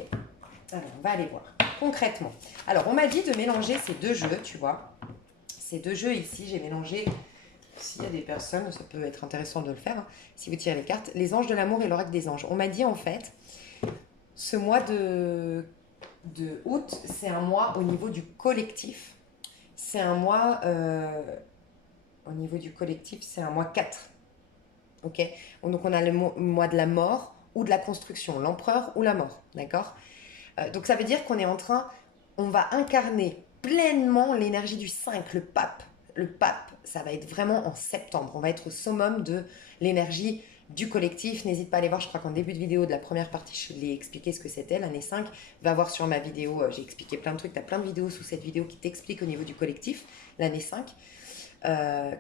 Alors, on va aller voir. Concrètement. Alors, on m'a dit de mélanger ces deux jeux, tu vois. Ces deux jeux ici, j'ai mélangé... S'il y a des personnes, ça peut être intéressant de le faire, hein, si vous tirez les cartes. Les anges de l'amour et l'oracle des anges. On m'a dit, en fait, ce mois de août, c'est un mois au niveau du collectif. C'est un mois... au niveau du collectif, c'est un mois 4. Ok. Donc, on a le mois de la mort ou de la construction. L'empereur ou la mort. D'accord. Donc ça veut dire qu'on est en train, on va incarner pleinement l'énergie du 5, le pape. Le pape, ça va être vraiment en septembre. On va être au summum de l'énergie du collectif. N'hésite pas à aller voir, je crois qu'en début de vidéo de la première partie, je l'ai expliqué ce que c'était, l'année 5. Va voir sur ma vidéo, j'ai expliqué plein de trucs. Tu as plein de vidéos sous cette vidéo qui t'expliquent au niveau du collectif, l'année 5.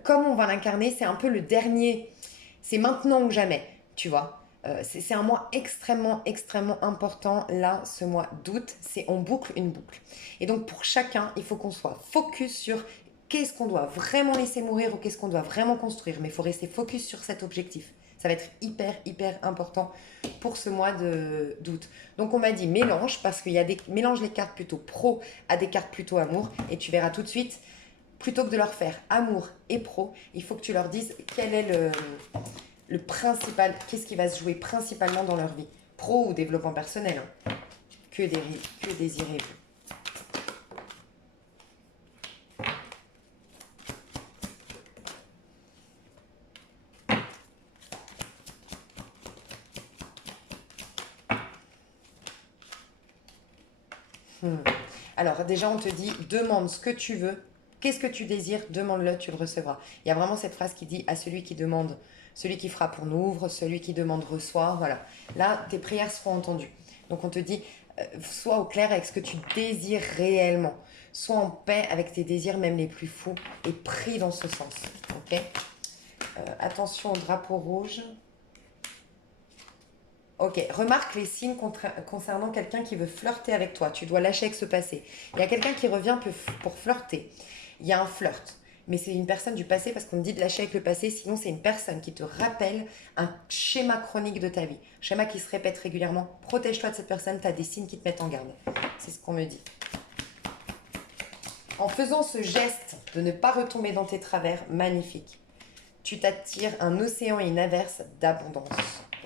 Comme on va l'incarner, c'est un peu le dernier, c'est maintenant ou jamais, tu vois. C'est un mois extrêmement, extrêmement important. Là, ce mois d'août, c'est on boucle une boucle. Et donc, pour chacun, il faut qu'on soit focus sur qu'est-ce qu'on doit vraiment laisser mourir ou qu'est-ce qu'on doit vraiment construire. Mais il faut rester focus sur cet objectif. Ça va être hyper, hyper important pour ce mois d'août. Donc, on m'a dit mélange parce qu'il y a des mélange les cartes plutôt pro à des cartes plutôt amour. Et tu verras tout de suite, plutôt que de leur faire amour et pro, il faut que tu leur dises quel est le principal, qu'est-ce qui va se jouer principalement dans leur vie, pro ou développement personnel, hein. Que désirez-vous? Alors déjà on te dit demande ce que tu veux, qu'est-ce que tu désires, demande-le, tu le recevras. Il y a vraiment cette phrase qui dit à celui qui demande, celui qui frappe on ouvre, celui qui demande reçoit, voilà. Là tes prières seront entendues. Donc on te dit sois au clair avec ce que tu désires réellement, sois en paix avec tes désirs même les plus fous et prie dans ce sens. Ok. Attention au drapeau rouge. Ok, remarque les signes concernant quelqu'un qui veut flirter avec toi. Tu dois lâcher avec ce passé. Il y a quelqu'un qui revient pour flirter. Il y a un flirt. Mais c'est une personne du passé parce qu'on me dit de lâcher avec le passé. Sinon, c'est une personne qui te rappelle un schéma chronique de ta vie. Un schéma qui se répète régulièrement. Protège-toi de cette personne. Tu as des signes qui te mettent en garde. C'est ce qu'on me dit. En faisant ce geste de ne pas retomber dans tes travers, magnifique. Tu t'attires un océan et une averse d'abondance.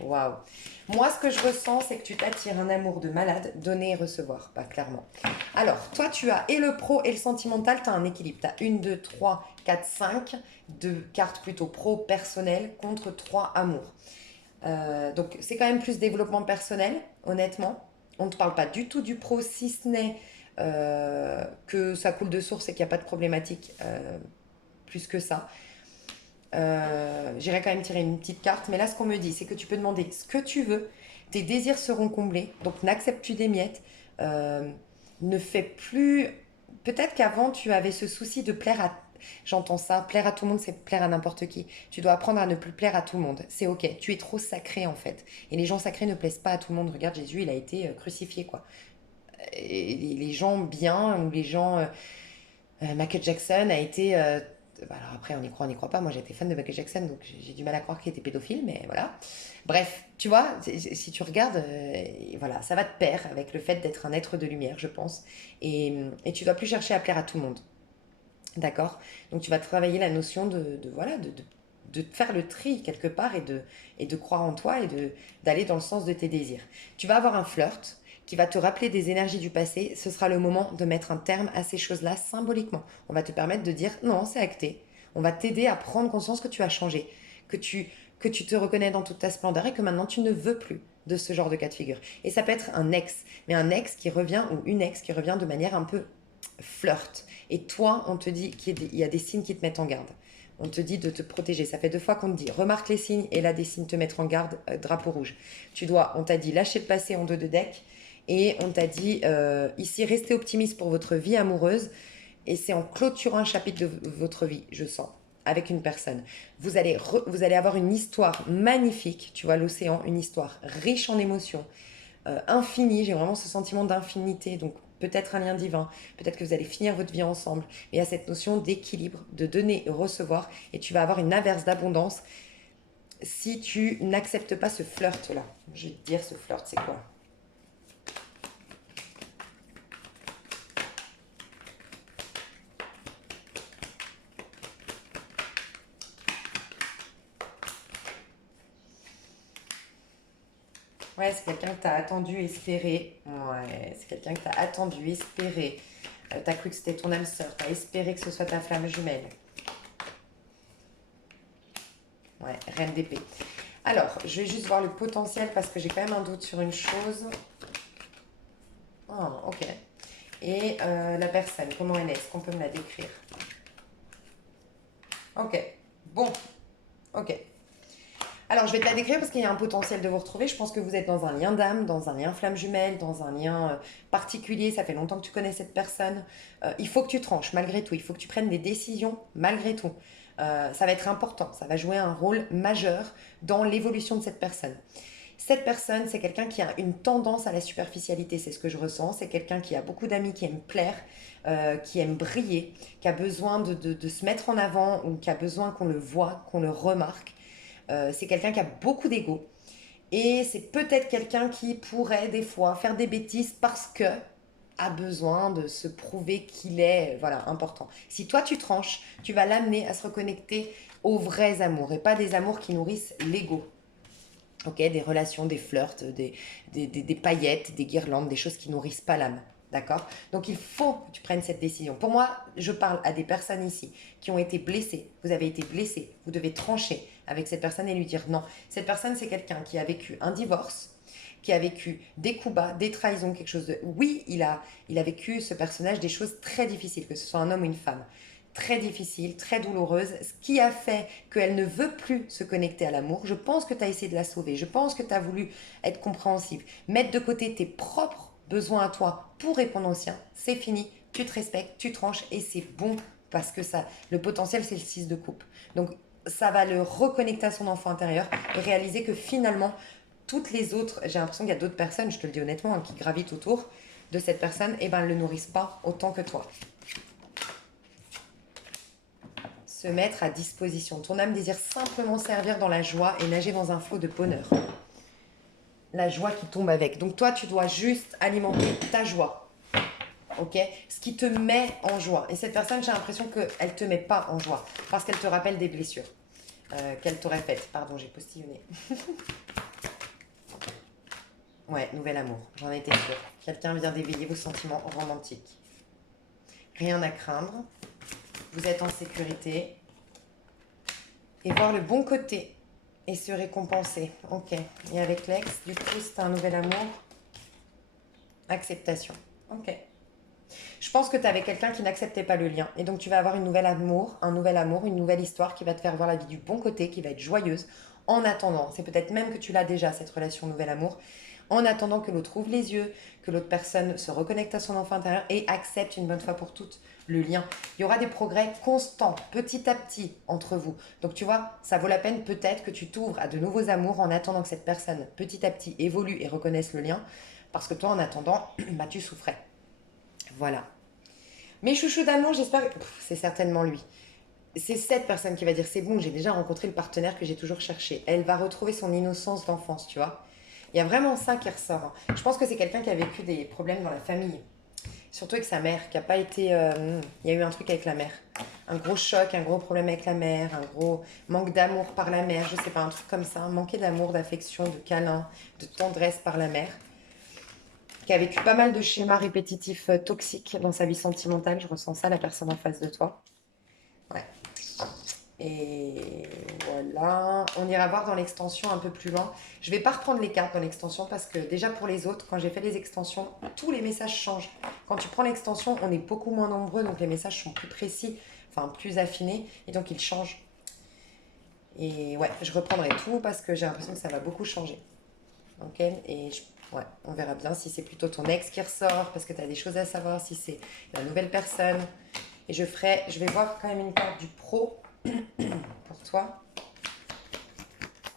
Waouh. Moi, ce que je ressens, c'est que tu t'attires un amour de malade, donner et recevoir, pas clairement. Alors, toi, tu as et le pro et le sentimental, tu as un équilibre. Tu as 1, 2, 3, 4, 5 de cartes plutôt pro personnelles contre 3 amours. Donc, c'est quand même plus développement personnel, honnêtement. On ne te parle pas du tout du pro, si ce n'est que ça coule de source et qu'il n'y a pas de problématique plus que ça. J'irai quand même tirer une petite carte, mais là ce qu'on me dit c'est que tu peux demander ce que tu veux, tes désirs seront comblés, donc n'accepte plus des miettes, ne fais plus, peut-être qu'avant tu avais ce souci de plaire à, j'entends ça, plaire à tout le monde c'est plaire à n'importe qui, tu dois apprendre à ne plus plaire à tout le monde, c'est ok, tu es trop sacré en fait, et les gens sacrés ne plaisent pas à tout le monde, regarde Jésus il a été crucifié quoi, et les gens bien ou les gens Michael Jackson a été. Alors après, on n'y croit pas. Moi, j'étais fan de Michael Jackson, donc j'ai du mal à croire qu'il était pédophile, mais voilà. Bref, tu vois, si tu regardes, voilà, ça va de pair avec le fait d'être un être de lumière, je pense. Et tu dois plus chercher à plaire à tout le monde. D'accord. Donc, tu vas travailler la notion voilà, de faire le tri quelque part et de croire en toi et d'aller dans le sens de tes désirs. Tu vas avoir un flirt qui va te rappeler des énergies du passé. Ce sera le moment de mettre un terme à ces choses-là symboliquement. On va te permettre de dire non, c'est acté. On va t'aider à prendre conscience que tu as changé, que tu te reconnais dans toute ta splendeur et que maintenant tu ne veux plus de ce genre de cas de figure. Et ça peut être un ex, mais un ex qui revient ou une ex qui revient de manière un peu flirt. Et toi, on te dit qu'il y a des signes qui te mettent en garde. On te dit de te protéger. Ça fait 2 fois qu'on te dit remarque les signes et là des signes te mettre en garde, drapeau rouge. On t'a dit lâcher le passé en 2 de deck et on t'a dit ici restez optimiste pour votre vie amoureuse et c'est en clôturant un chapitre de votre vie, je sens. avec une personne. Vous allez avoir une histoire magnifique, tu vois, l'océan, une histoire riche en émotions, infinie. J'ai vraiment ce sentiment d'infinité, donc peut-être un lien divin, peut-être que vous allez finir votre vie ensemble. Mais il y a cette notion d'équilibre, de donner et recevoir, et tu vas avoir une inverse d'abondance si tu n'acceptes pas ce flirt-là. Je vais te dire, ce flirt, c'est quoi? Ouais, c'est quelqu'un que tu as attendu, espéré. Ouais, c'est quelqu'un que tu as attendu, espéré. Tu as cru que c'était ton âme sœur. Tu as espéré que ce soit ta flamme jumelle. Ouais, reine d'épée. Alors, je vais juste voir le potentiel parce que j'ai quand même un doute sur une chose. Ah, ok. Et la personne, comment elle est? Est-ce qu'on peut me la décrire? Ok. Bon. Ok. Alors, je vais te la décrire parce qu'il y a un potentiel de vous retrouver. Je pense que vous êtes dans un lien d'âme, dans un lien flamme jumelle, dans un lien particulier. Ça fait longtemps que tu connais cette personne. Il faut que tu tranches malgré tout. Il faut que tu prennes des décisions malgré tout. Ça va être important. Ça va jouer un rôle majeur dans l'évolution de cette personne. Cette personne, c'est quelqu'un qui a une tendance à la superficialité, c'est ce que je ressens. C'est quelqu'un qui a beaucoup d'amis, qui aime plaire, qui aime briller, qui a besoin de se mettre en avant ou qui a besoin qu'on le voit, qu'on le remarque. C'est quelqu'un qui a beaucoup d'ego. Et c'est peut-être quelqu'un qui pourrait des fois faire des bêtises parce que a besoin de se prouver qu'il est voilà, important. Si toi tu tranches, tu vas l'amener à se reconnecter aux vrais amours et pas des amours qui nourrissent l'ego. Ok, des relations, des flirts, des paillettes, des guirlandes, des choses qui nourrissent pas l'âme. D'accord? Donc il faut que tu prennes cette décision. Pour moi, je parle à des personnes ici qui ont été blessées. Vous avez été blessé. Vous devez trancher avec cette personne et lui dire non. Cette personne, c'est quelqu'un qui a vécu un divorce, qui a vécu des coups bas, des trahisons, quelque chose de... Oui, il a vécu, ce personnage, des choses très difficiles, que ce soit un homme ou une femme. Très difficile, très douloureuse, ce qui a fait qu'elle ne veut plus se connecter à l'amour. Je pense que tu as essayé de la sauver, je pense que tu as voulu être compréhensive, mettre de côté tes propres besoins à toi pour répondre aux siens. C'est fini, tu te respectes, tu tranches et c'est bon parce que ça, le potentiel c'est le 6 de coupe. Donc ça va le reconnecter à son enfant intérieur et réaliser que finalement toutes les autres, j'ai l'impression qu'il y a d'autres personnes, je te le dis honnêtement, hein, qui gravitent autour de cette personne, et ben elles ne le nourrissent pas autant que toi. Se mettre à disposition. Ton âme désire simplement servir dans la joie et nager dans un flot de bonheur. La joie qui tombe avec. Donc toi, tu dois juste alimenter ta joie. Ok? Ce qui te met en joie. Et cette personne, j'ai l'impression qu'elle ne te met pas en joie parce qu'elle te rappelle des blessures qu'elle t'aurait faites. Pardon, j'ai postillonné. Ouais, nouvel amour. J'en étais sûre. Quelqu'un vient d'éveiller vos sentiments romantiques. Rien à craindre. Vous êtes en sécurité. Et voir le bon côté et se récompenser. Ok. Et avec l'ex, du coup, c'est un nouvel amour. Acceptation. Ok. Je pense que tu avais quelqu'un qui n'acceptait pas le lien. Et donc, tu vas avoir une nouvelle amour, un nouvel amour, une nouvelle histoire qui va te faire voir la vie du bon côté, qui va être joyeuse. En attendant, c'est peut-être même que tu l'as déjà, cette relation nouvel amour. En attendant que l'autre ouvre les yeux, que l'autre personne se reconnecte à son enfant intérieur et accepte une bonne fois pour toutes le lien. Il y aura des progrès constants, petit à petit, entre vous. Donc tu vois, ça vaut la peine peut-être que tu t'ouvres à de nouveaux amours en attendant que cette personne, petit à petit, évolue et reconnaisse le lien. Parce que toi, en attendant, bah, tu souffrais. Voilà. Mes chouchous d'amour, j'espère que c'est certainement lui. C'est cette personne qui va dire c'est bon, j'ai déjà rencontré le partenaire que j'ai toujours cherché. Elle va retrouver son innocence d'enfance, tu vois. Il y a vraiment ça qui ressort, hein. Je pense que c'est quelqu'un qui a vécu des problèmes dans la famille. Surtout avec sa mère, qui a pas été... il y a eu un truc avec la mère. Un gros choc, un gros problème avec la mère, un gros manque d'amour par la mère, je sais pas, un truc comme ça. Manquer d'amour, d'affection, de câlin, de tendresse par la mère. Qui a vécu pas mal de schémas répétitifs toxiques dans sa vie sentimentale. Je ressens ça, la personne en face de toi. Ouais. Et voilà, on ira voir dans l'extension un peu plus loin. Je vais pas reprendre les cartes dans l'extension parce que déjà pour les autres, quand j'ai fait les extensions, tous les messages changent. Quand tu prends l'extension, on est beaucoup moins nombreux, donc les messages sont plus précis, enfin plus affinés, et donc ils changent. Et ouais, je reprendrai tout parce que j'ai l'impression que ça va beaucoup changer. Ok? Ouais, on verra bien si c'est plutôt ton ex qui ressort parce que tu as des choses à savoir, si c'est la nouvelle personne. Et je vais voir quand même une carte du pro pour toi.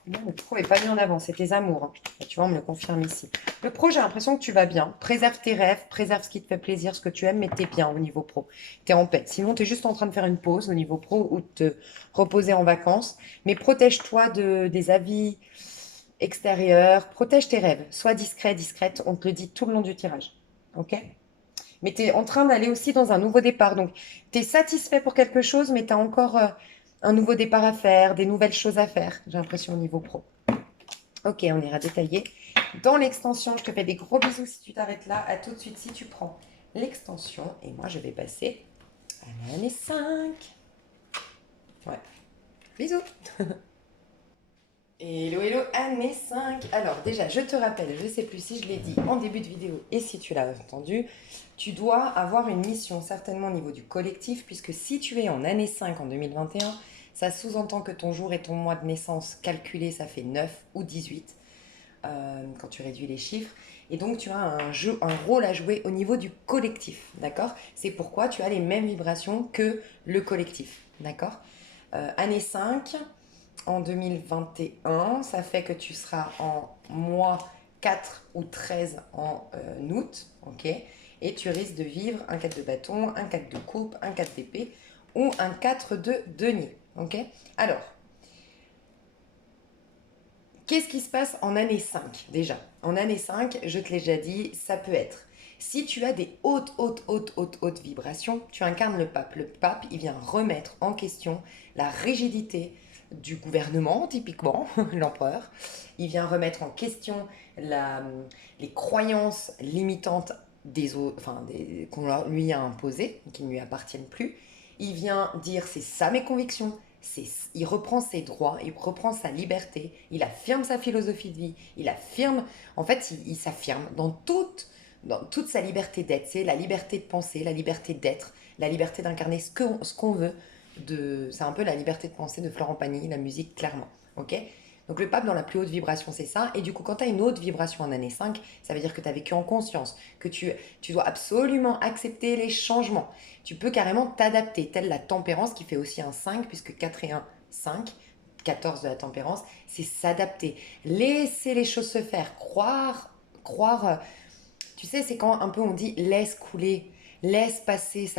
Non, le pro n'est pas mis en avant, c'est tes amours, hein. Et tu vois, on me le confirme ici. Le pro, j'ai l'impression que tu vas bien. Préserve tes rêves, préserve ce qui te fait plaisir, ce que tu aimes, mais t'es bien au niveau pro. T'es en paix. Sinon, t'es juste en train de faire une pause au niveau pro ou de te reposer en vacances. Mais protège-toi des avis extérieurs. Protège tes rêves. Sois discret, discrète. On te le dit tout le long du tirage. Ok? Mais tu es en train d'aller aussi dans un nouveau départ. Donc, tu es satisfait pour quelque chose, mais tu as encore un nouveau départ à faire, des nouvelles choses à faire, j'ai l'impression au niveau pro. Ok, on ira détailler. Dans l'extension, je te fais des gros bisous si tu t'arrêtes là. À tout de suite si tu prends l'extension. Et moi, je vais passer à l'année 5. Ouais, bisous. Hello, hello, année 5. Alors déjà, je te rappelle, je ne sais plus si je l'ai dit en début de vidéo et si tu l'as entendu, tu dois avoir une mission certainement au niveau du collectif, puisque si tu es en année 5 en 2021, ça sous-entend que ton jour et ton mois de naissance calculé, ça fait 9 ou 18, quand tu réduis les chiffres. Et donc tu as un rôle à jouer au niveau du collectif, d'accord? C'est pourquoi tu as les mêmes vibrations que le collectif, d'accord? Année 5 en 2021, ça fait que tu seras en mois 4 ou 13 en août, ok? Et tu risques de vivre un 4 de bâton, un 4 de coupe, un 4 d'épée ou un 4 de denier, ok? Alors, qu'est-ce qui se passe en année 5 déjà? En année 5, je te l'ai déjà dit, ça peut être. Si tu as des hautes vibrations, tu incarnes le pape. Le pape, il vient remettre en question la rigidité du gouvernement, typiquement, l'empereur. Il vient remettre en question les croyances limitantes qu'on lui a imposées, qui ne lui appartiennent plus. Il vient dire c'est ça mes convictions, il reprend ses droits, il reprend sa liberté, il affirme sa philosophie de vie, il affirme, en fait, il s'affirme dans toute sa liberté d'être, c'est la liberté de penser, la liberté d'être, la liberté d'incarner ce qu'on veut. C'est un peu la liberté de penser de Florent Pagny, la musique, clairement. Ok. Donc le pape dans la plus haute vibration, c'est ça. Et du coup, quand tu as une haute vibration en année 5, ça veut dire que tu as vécu en conscience, que tu dois absolument accepter les changements. Tu peux carrément t'adapter, telle la tempérance qui fait aussi un 5, puisque 4 et 1, 5, 14 de la tempérance, c'est s'adapter. Laisser les choses se faire, croire, tu sais, c'est quand un peu on dit laisse couler, laisse passer,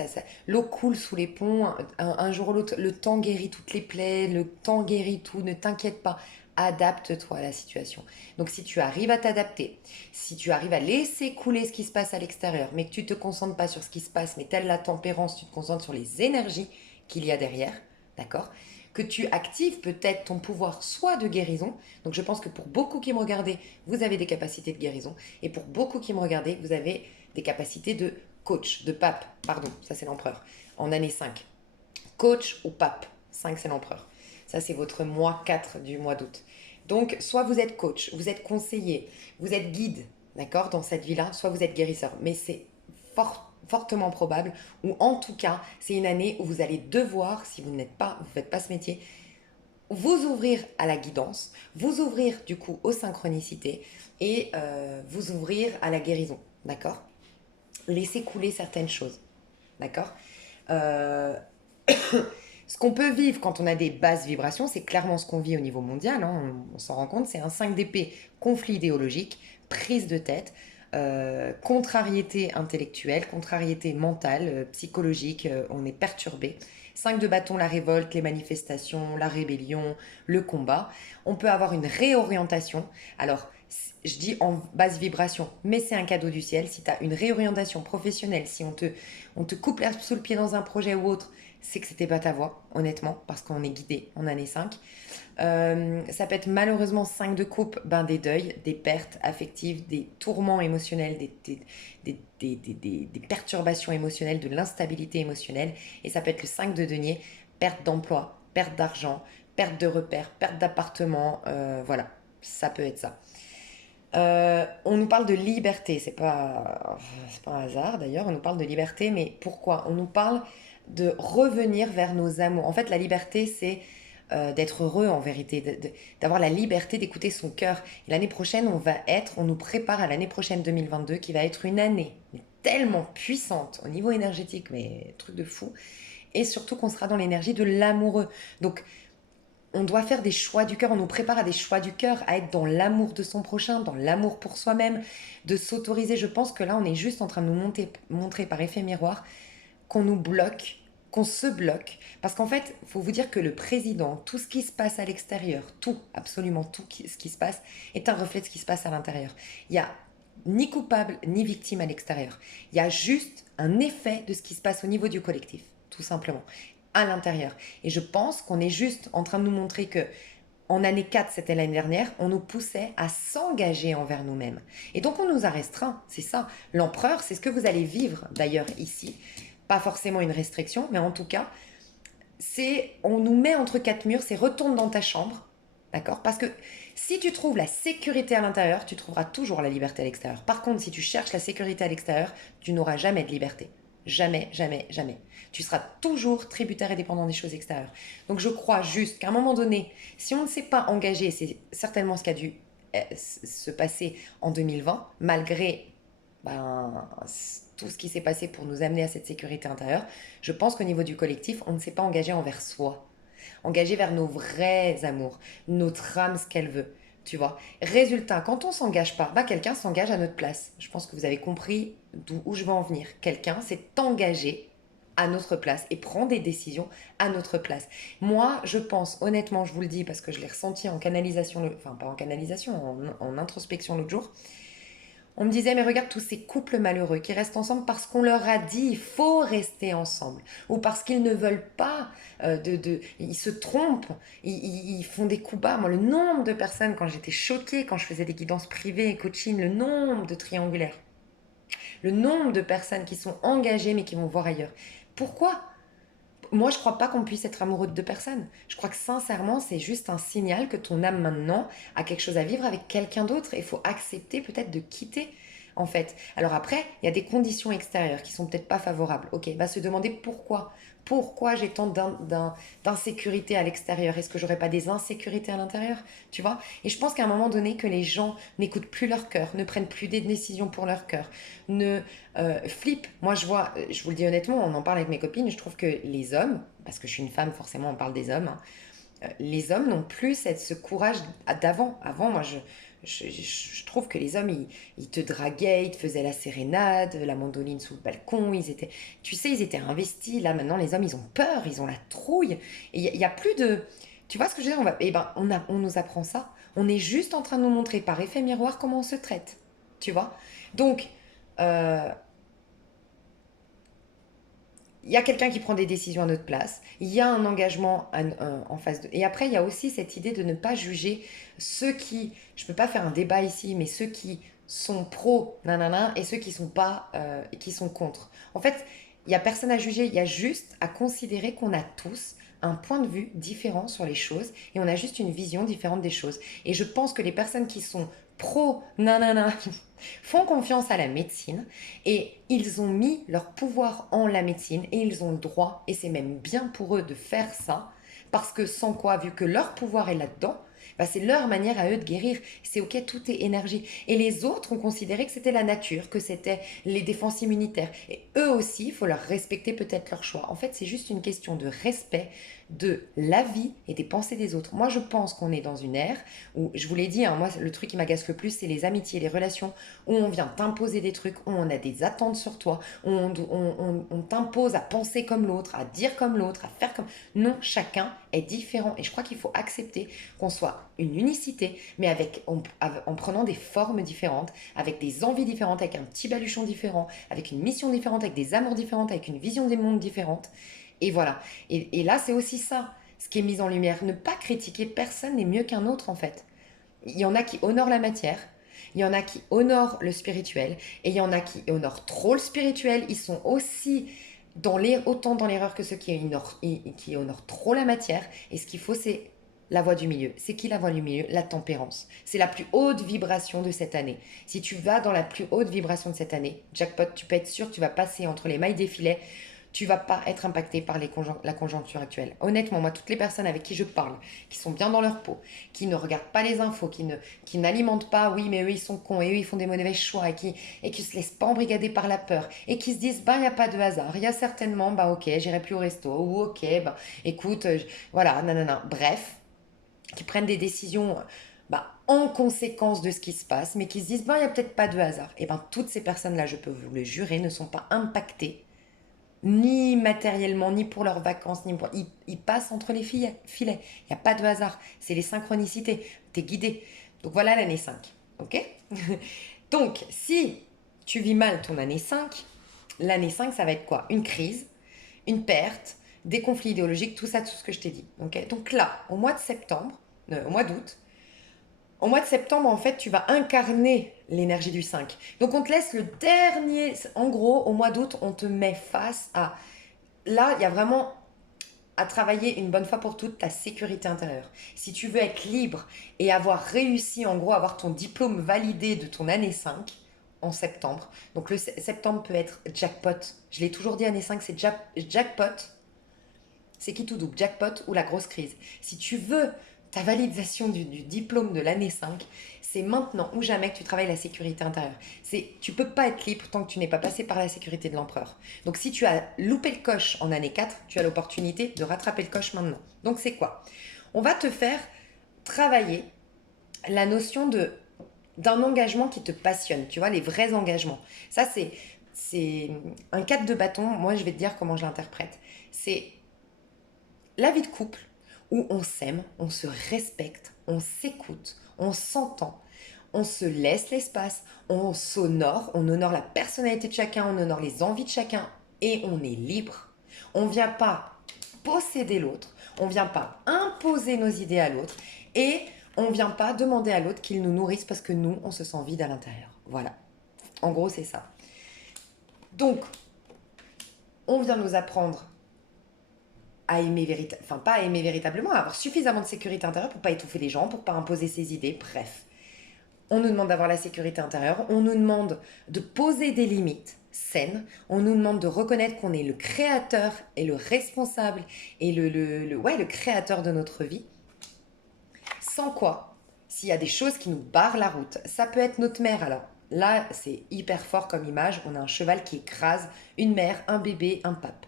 l'eau coule sous les ponts, un jour ou l'autre, le temps guérit toutes les plaies, le temps guérit tout, ne t'inquiète pas, adapte-toi à la situation. Donc si tu arrives à t'adapter, si tu arrives à laisser couler ce qui se passe à l'extérieur, mais que tu ne te concentres pas sur ce qui se passe, mais telle la tempérance, tu te concentres sur les énergies qu'il y a derrière, d'accord? Que tu actives peut-être ton pouvoir soit de guérison, donc je pense que pour beaucoup qui me regardaient, vous avez des capacités de guérison, et pour beaucoup qui me regardaient, vous avez des capacités de coach, de pape, pardon, ça c'est l'empereur, en année 5. Coach ou pape, 5 c'est l'empereur. Ça c'est votre mois 4 du mois d'août. Donc soit vous êtes coach, vous êtes conseiller, vous êtes guide, d'accord, dans cette vie-là, soit vous êtes guérisseur. Mais c'est fortement probable, ou en tout cas, c'est une année où vous allez devoir, si vous ne faites pas ce métier, vous ouvrir à la guidance, vous ouvrir du coup aux synchronicités et vous ouvrir à la guérison, d'accord? Laissez couler certaines choses, d'accord? Euh, Ce qu'on peut vivre quand on a des basses vibrations, c'est clairement ce qu'on vit au niveau mondial, hein, on s'en rend compte, c'est un 5 d'épée, conflit idéologique, prise de tête, contrariété intellectuelle, contrariété mentale, psychologique, on est perturbé. 5 de bâton, la révolte, les manifestations, la rébellion, le combat. On peut avoir une réorientation. Alors, je dis en basse vibration, mais c'est un cadeau du ciel. Si tu as une réorientation professionnelle, si on te coupe l'herbe sous le pied dans un projet ou autre, c'est que c'était pas ta voie, honnêtement, parce qu'on est guidé en année 5. Ça peut être malheureusement 5 de coupe, des deuils, des pertes affectives, des tourments émotionnels, des perturbations émotionnelles, de l'instabilité émotionnelle. Et ça peut être le 5 de denier, perte d'emploi, perte d'argent, perte de repères, perte d'appartement, voilà, ça peut être ça. On nous parle de liberté, c'est pas un hasard d'ailleurs, on nous parle de liberté, mais pourquoi? On nous parle de revenir vers nos amours. En fait, la liberté, c'est d'être heureux en vérité, d'avoir la liberté d'écouter son cœur. Et l'année prochaine, on nous prépare à l'année prochaine 2022, qui va être une année mais tellement puissante au niveau énergétique, mais truc de fou. et surtout qu'on sera dans l'énergie de l'amoureux. Donc, on doit faire des choix du cœur, on nous prépare à des choix du cœur, à être dans l'amour de son prochain, dans l'amour pour soi-même, de s'autoriser. Je pense que là, on est juste en train de nous montrer par effet miroir qu'on nous bloque, qu'on se bloque. Parce qu'en fait, il faut vous dire que le président, tout ce qui se passe à l'extérieur, tout, absolument tout ce qui se passe, est un reflet de ce qui se passe à l'intérieur. Il y a ni coupable ni victime à l'extérieur. Il y a juste un effet de ce qui se passe au niveau du collectif, tout simplement, à l'intérieur. Et je pense qu'on est juste en train de nous montrer que en année 4, c'était l'année dernière, on nous poussait à s'engager envers nous-mêmes. Et donc on nous a restreint, c'est ça. L'empereur, c'est ce que vous allez vivre d'ailleurs ici. Pas forcément une restriction, mais en tout cas, c'est on nous met entre quatre murs, c'est retourne dans ta chambre, d'accord? Parce que si tu trouves la sécurité à l'intérieur, tu trouveras toujours la liberté à l'extérieur. Par contre, si tu cherches la sécurité à l'extérieur, tu n'auras jamais de liberté. Jamais, jamais, jamais. Tu seras toujours tributaire et dépendant des choses extérieures. Donc je crois juste qu'à un moment donné, si on ne s'est pas engagé, c'est certainement ce qui a dû se passer en 2020, malgré ben, tout ce qui s'est passé pour nous amener à cette sécurité intérieure, je pense qu'au niveau du collectif, on ne s'est pas engagé envers soi, engagé vers nos vrais amours, notre âme, ce qu'elle veut. Tu vois. Résultat, quand on s'engage pas, bah quelqu'un s'engage à notre place. Je pense que vous avez compris où je veux en venir. Quelqu'un s'est engagé à notre place et prend des décisions à notre place. Moi, je pense, honnêtement, je vous le dis parce que je l'ai ressenti en canalisation, enfin pas en canalisation, en introspection l'autre jour. On me disait, mais regarde tous ces couples malheureux qui restent ensemble parce qu'on leur a dit il faut rester ensemble. Ou parce qu'ils ne veulent pas, ils se trompent, ils font des coups bas. Moi, le nombre de personnes, quand j'étais choquée, quand je faisais des guidances privées et coaching, le nombre de triangulaires, le nombre de personnes qui sont engagées mais qui vont voir ailleurs. Pourquoi? Moi, je crois pas qu'on puisse être amoureux de deux personnes. Je crois que sincèrement, c'est juste un signal que ton âme maintenant a quelque chose à vivre avec quelqu'un d'autre. Et il faut accepter peut-être de quitter, en fait. Alors après, il y a des conditions extérieures qui sont peut-être pas favorables. Ok, va se demander pourquoi. Pourquoi j'ai tant d'insécurité à l'extérieur? Est-ce que j'aurais pas des insécurités à l'intérieur? Tu vois? Et je pense qu'à un moment donné, que les gens n'écoutent plus leur cœur, ne prennent plus des décisions pour leur cœur, ne flippent. Moi, je vois, je vous le dis honnêtement, on en parle avec mes copines, je trouve que les hommes, parce que je suis une femme, forcément, on parle des hommes, hein, les hommes n'ont plus ce courage d'avant. Avant, moi, je trouve que les hommes, ils te draguaient, ils te faisaient la sérénade, la mandoline sous le balcon, ils étaient, tu sais, ils étaient investis. Là, maintenant, les hommes, ils ont peur, ils ont la trouille. Et il y a plus de... Tu vois ce que je veux dire? Eh ben, on nous apprend ça. On est juste en train de nous montrer par effet miroir comment on se traite. Tu vois? Donc, euh, il y a quelqu'un qui prend des décisions à notre place, il y a un engagement en face de... Et après, il y a aussi cette idée de ne pas juger ceux qui, je ne peux pas faire un débat ici, mais ceux qui sont pro, nanana, et ceux qui sont pas, qui sont contre. En fait, il n'y a personne à juger, il y a juste à considérer qu'on a tous un point de vue différent sur les choses et on a juste une vision différente des choses. Et je pense que les personnes qui sont pro, nanana, font confiance à la médecine et ils ont mis leur pouvoir en la médecine et ils ont le droit, et c'est même bien pour eux de faire ça, parce que sans quoi, vu que leur pouvoir est là-dedans, bah c'est leur manière à eux de guérir. C'est ok, tout est énergie. Et les autres ont considéré que c'était la nature, que c'était les défenses immunitaires. Et eux aussi, il faut leur respecter peut-être leur choix. En fait, c'est juste une question de respect de la vie et des pensées des autres. Moi, je pense qu'on est dans une ère où, je vous l'ai dit, hein, moi, le truc qui m'agace le plus, c'est les amitiés, les relations, où on vient t'imposer des trucs, où on a des attentes sur toi, où on t'impose à penser comme l'autre, à dire comme l'autre, à faire comme... Non, chacun est différent. Et je crois qu'il faut accepter qu'on soit une unicité, mais en prenant des formes différentes, avec des envies différentes, avec un petit baluchon différent, avec une mission différente, avec des amours différentes, avec une vision des mondes différente. Et voilà. Et là, c'est aussi ça, ce qui est mis en lumière. Ne pas critiquer, personne n'est mieux qu'un autre, en fait. Il y en a qui honorent la matière, il y en a qui honorent le spirituel, et il y en a qui honorent trop le spirituel. Ils sont aussi autant dans l'erreur que ceux qui honorent trop la matière. Et ce qu'il faut, c'est la voie du milieu. C'est qui la voie du milieu? La tempérance. C'est la plus haute vibration de cette année. Si tu vas dans la plus haute vibration de cette année, jackpot, tu peux être sûr que tu vas passer entre les mailles des filets tu vas pas être impacté par la conjoncture actuelle. Honnêtement, moi, toutes les personnes avec qui je parle, qui sont bien dans leur peau, qui ne regardent pas les infos, qui n'alimentent pas, oui, mais eux, ils sont cons, et eux, ils font des mauvais choix, et qui se laissent pas embrigader par la peur, et qui se disent, bah, il n'y a pas de hasard, il y a certainement, bah, ok, j'irai plus au resto, ou ok, bah, écoute, voilà, nanana, bref, qui prennent des décisions bah, en conséquence de ce qui se passe, mais qui se disent, bah, il n'y a peut-être pas de hasard. Et bien, toutes ces personnes-là, je peux vous le jurer, ne sont pas impactées ni matériellement, ni pour leurs vacances, ni pour... Ils passent entre les filets. Il n'y a pas de hasard. C'est les synchronicités. Tu es guidé. Donc voilà l'année 5. Ok. Donc, si tu vis mal ton année 5, l'année 5, ça va être quoi? Une crise, une perte, des conflits idéologiques, tout ça, tout ce que je t'ai dit. Ok. Donc là, au mois de septembre, au mois d'août, au mois de septembre, en fait, tu vas incarner l'énergie du 5. Donc, on te laisse le dernier. En gros, au mois d'août, on te met face à. Là, il y a vraiment à travailler une bonne fois pour toutes ta sécurité intérieure. Si tu veux être libre et avoir réussi, en gros, avoir ton diplôme validé de ton année 5 en septembre. Donc, le septembre peut être jackpot. Je l'ai toujours dit, année 5, c'est jackpot. C'est qui tout double, jackpot ou la grosse crise. Si tu veux ta validation du diplôme de l'année 5, c'est maintenant ou jamais que tu travailles la sécurité intérieure. Tu ne peux pas être libre tant que tu n'es pas passé par la sécurité de l'empereur. Donc si tu as loupé le coche en année 4, tu as l'opportunité de rattraper le coche maintenant. Donc c'est quoi? On va te faire travailler la notion d'un engagement qui te passionne, tu vois, les vrais engagements. Ça, c'est un 4 de bâton. Moi, je vais te dire comment je l'interprète. C'est la vie de couple où on s'aime, on se respecte, on s'écoute, on s'entend, on se laisse l'espace, on s'honore, on honore la personnalité de chacun, on honore les envies de chacun et on est libre. On ne vient pas posséder l'autre, on ne vient pas imposer nos idées à l'autre et on ne vient pas demander à l'autre qu'il nous nourrisse parce que nous, on se sent vide à l'intérieur. Voilà. En gros, c'est ça. Donc, on vient nous apprendre à aimer enfin pas à aimer véritablement, à avoir suffisamment de sécurité intérieure pour pas étouffer les gens, pour pas imposer ses idées, bref. On nous demande d'avoir la sécurité intérieure, on nous demande de poser des limites saines, on nous demande de reconnaître qu'on est le créateur et le responsable et le créateur de notre vie. Sans quoi, s'il y a des choses qui nous barrent la route, ça peut être notre mère alors. Là, c'est hyper fort comme image. On a un cheval qui écrase une mère, un bébé, un pape.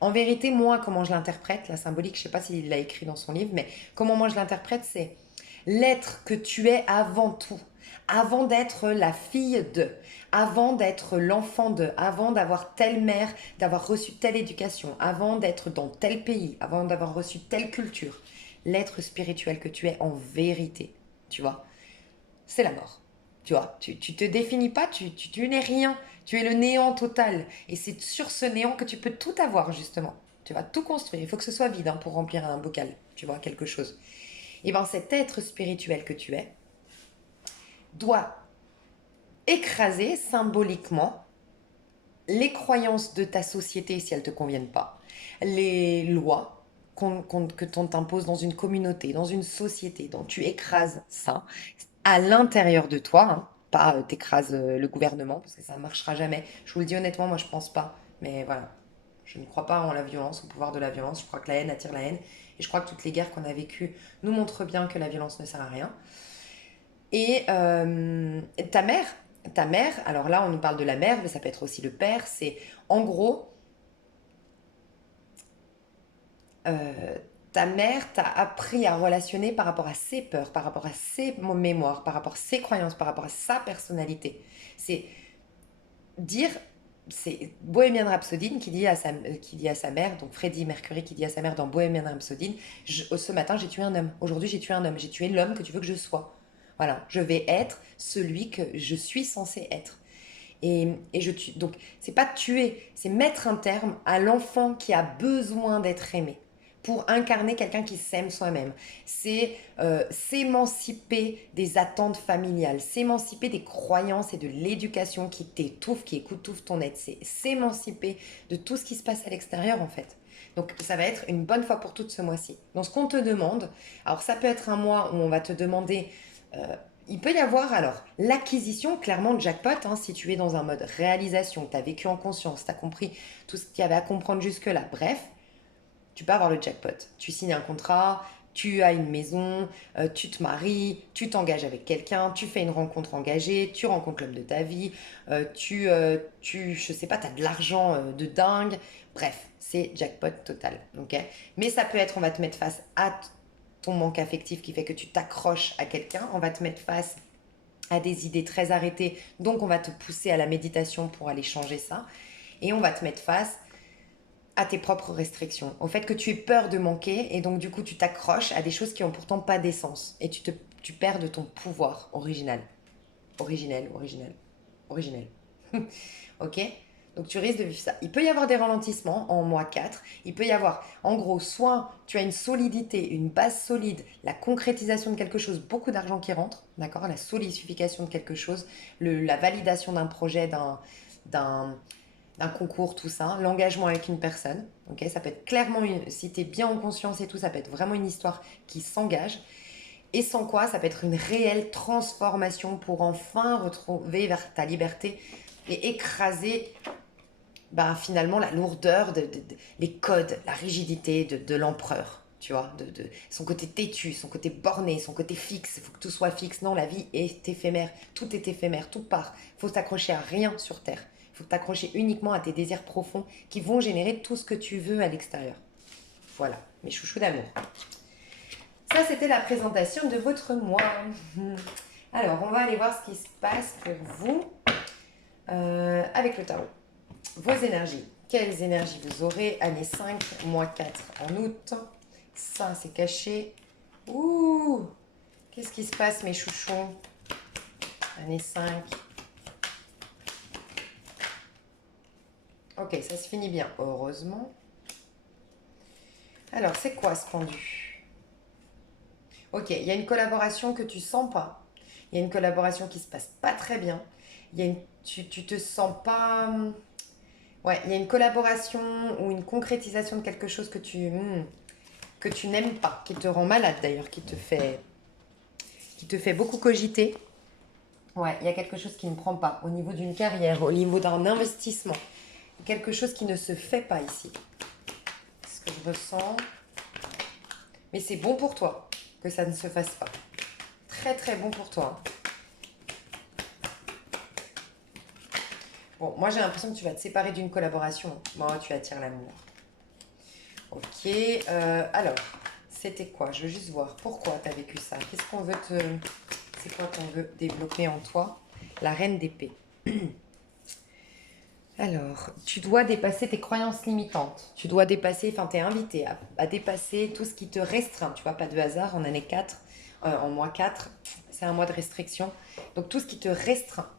En vérité, moi, comment je l'interprète, la symbolique, je ne sais pas s'il l'a écrit dans son livre, mais comment moi je l'interprète, c'est l'être que tu es avant tout, avant d'être la fille de, avant d'être l'enfant de, avant d'avoir telle mère, d'avoir reçu telle éducation, avant d'être dans tel pays, avant d'avoir reçu telle culture. L'être spirituel que tu es en vérité, tu vois, c'est la mort. Tu vois, tu te définis pas, tu n'es rien. Tu es le néant total. Et c'est sur ce néant que tu peux tout avoir, justement. Tu vas tout construire. Il faut que ce soit vide pour remplir un bocal, tu vois, quelque chose. Et bien, cet être spirituel que tu es doit écraser symboliquement les croyances de ta société si elles ne te conviennent pas, les lois que t'on t'impose dans une communauté, dans une société, dont tu écrases ça à l'intérieur de toi, hein, pas t'écrases le gouvernement, parce que ça ne marchera jamais. Je vous le dis honnêtement, moi je pense pas, mais voilà. Je ne crois pas en la violence, au pouvoir de la violence. Je crois que la haine attire la haine. Et je crois que toutes les guerres qu'on a vécues nous montrent bien que la violence ne sert à rien. Et ta mère, alors là on nous parle de la mère, mais ça peut être aussi le père, c'est en gros, euh, ta mère t'a appris à relationner par rapport à ses peurs, par rapport à ses mémoires, par rapport à ses croyances, par rapport à sa personnalité. C'est dire, c'est Bohemian Rhapsody qui dit à sa mère, donc Freddie Mercury qui dit à sa mère dans Bohemian Rhapsody, ce matin j'ai tué un homme, aujourd'hui j'ai tué un homme, j'ai tué l'homme que tu veux que je sois. Voilà, je vais être celui que je suis censé être. Et je tue. Donc, c'est pas tuer, c'est mettre un terme à l'enfant qui a besoin d'être aimé pour incarner quelqu'un qui s'aime soi-même. C'est s'émanciper des attentes familiales, s'émanciper des croyances et de l'éducation qui t'étouffent, qui étouffent ton être. C'est s'émanciper de tout ce qui se passe à l'extérieur en fait. Donc ça va être une bonne fois pour toutes ce mois-ci. Donc ce qu'on te demande, alors ça peut être un mois où on va te demander il peut y avoir alors l'acquisition, clairement de jackpot, hein, si tu es dans un mode réalisation, tu as vécu en conscience, tu as compris tout ce qu'il y avait à comprendre jusque-là. Bref, tu peux avoir le jackpot. Tu signes un contrat, tu as une maison, tu te maries, tu t'engages avec quelqu'un, tu fais une rencontre engagée, tu rencontres l'homme de ta vie, je sais pas, tu as de l'argent de dingue. Bref, c'est jackpot total. Ok. Mais ça peut être, on va te mettre face à ton manque affectif qui fait que tu t'accroches à quelqu'un, on va te mettre face à des idées très arrêtées, donc on va te pousser à la méditation pour aller changer ça, et on va te mettre face à tes propres restrictions, au fait que tu aies peur de manquer et donc du coup tu t'accroches à des choses qui ont pourtant pas d'essence et tu perds de ton pouvoir original. Originel. Ok. Donc tu risques de vivre ça. Il peut y avoir des ralentissements en mois 4. Il peut y avoir, en gros, soit tu as une solidité, une base solide, la concrétisation de quelque chose, beaucoup d'argent qui rentre, d'accord, la solidification de quelque chose, la validation d'un projet, d'un, d'un concours, tout ça, l'engagement avec une personne. Ok, ça peut être clairement, si tu es bien en conscience et tout, ça peut être vraiment une histoire qui s'engage. Et sans quoi, ça peut être une réelle transformation pour enfin retrouver vers ta liberté et écraser finalement la lourdeur, les codes, la rigidité de l'empereur. Tu vois, son côté têtu, son côté borné, son côté fixe. Il faut que tout soit fixe. Non, la vie est éphémère. Tout est éphémère, tout part. Il faut s'accrocher à rien sur Terre. Il faut t'accrocher uniquement à tes désirs profonds qui vont générer tout ce que tu veux à l'extérieur. Voilà, mes chouchous d'amour. Ça, c'était la présentation de votre moi. Alors, on va aller voir ce qui se passe pour vous avec le tarot. Vos énergies. Quelles énergies vous aurez? Année 5, mois 4 en août. Ça, c'est caché. Ouh! Qu'est-ce qui se passe, mes chouchons? Année 5. Ok, ça se finit bien, heureusement. Alors, c'est quoi ce pendu? Ok, il y a une collaboration que tu sens pas. Il y a une collaboration qui se passe pas très bien. Tu te sens pas... Ouais, il y a une collaboration ou une concrétisation de quelque chose que tu n'aimes pas, qui te rend malade d'ailleurs, qui te fait beaucoup cogiter. Ouais, il y a quelque chose qui ne prend pas au niveau d'une carrière, au niveau d'un investissement. Quelque chose qui ne se fait pas ici. C'est ce que je ressens. Mais c'est bon pour toi que ça ne se fasse pas. Très très bon pour toi. Bon, moi j'ai l'impression que tu vas te séparer d'une collaboration. Moi, tu attires l'amour. Ok, alors, c'était quoi? Je veux juste voir pourquoi tu as vécu ça. Qu'est-ce qu'on veut te... C'est quoi qu'on veut développer en toi? La reine d'épée. Alors, tu dois dépasser tes croyances limitantes. Tu dois dépasser, enfin, tu es invité à dépasser tout ce qui te restreint. Tu vois, pas de hasard, en année 4, en mois 4, c'est un mois de restriction. Donc, tout ce qui te restreint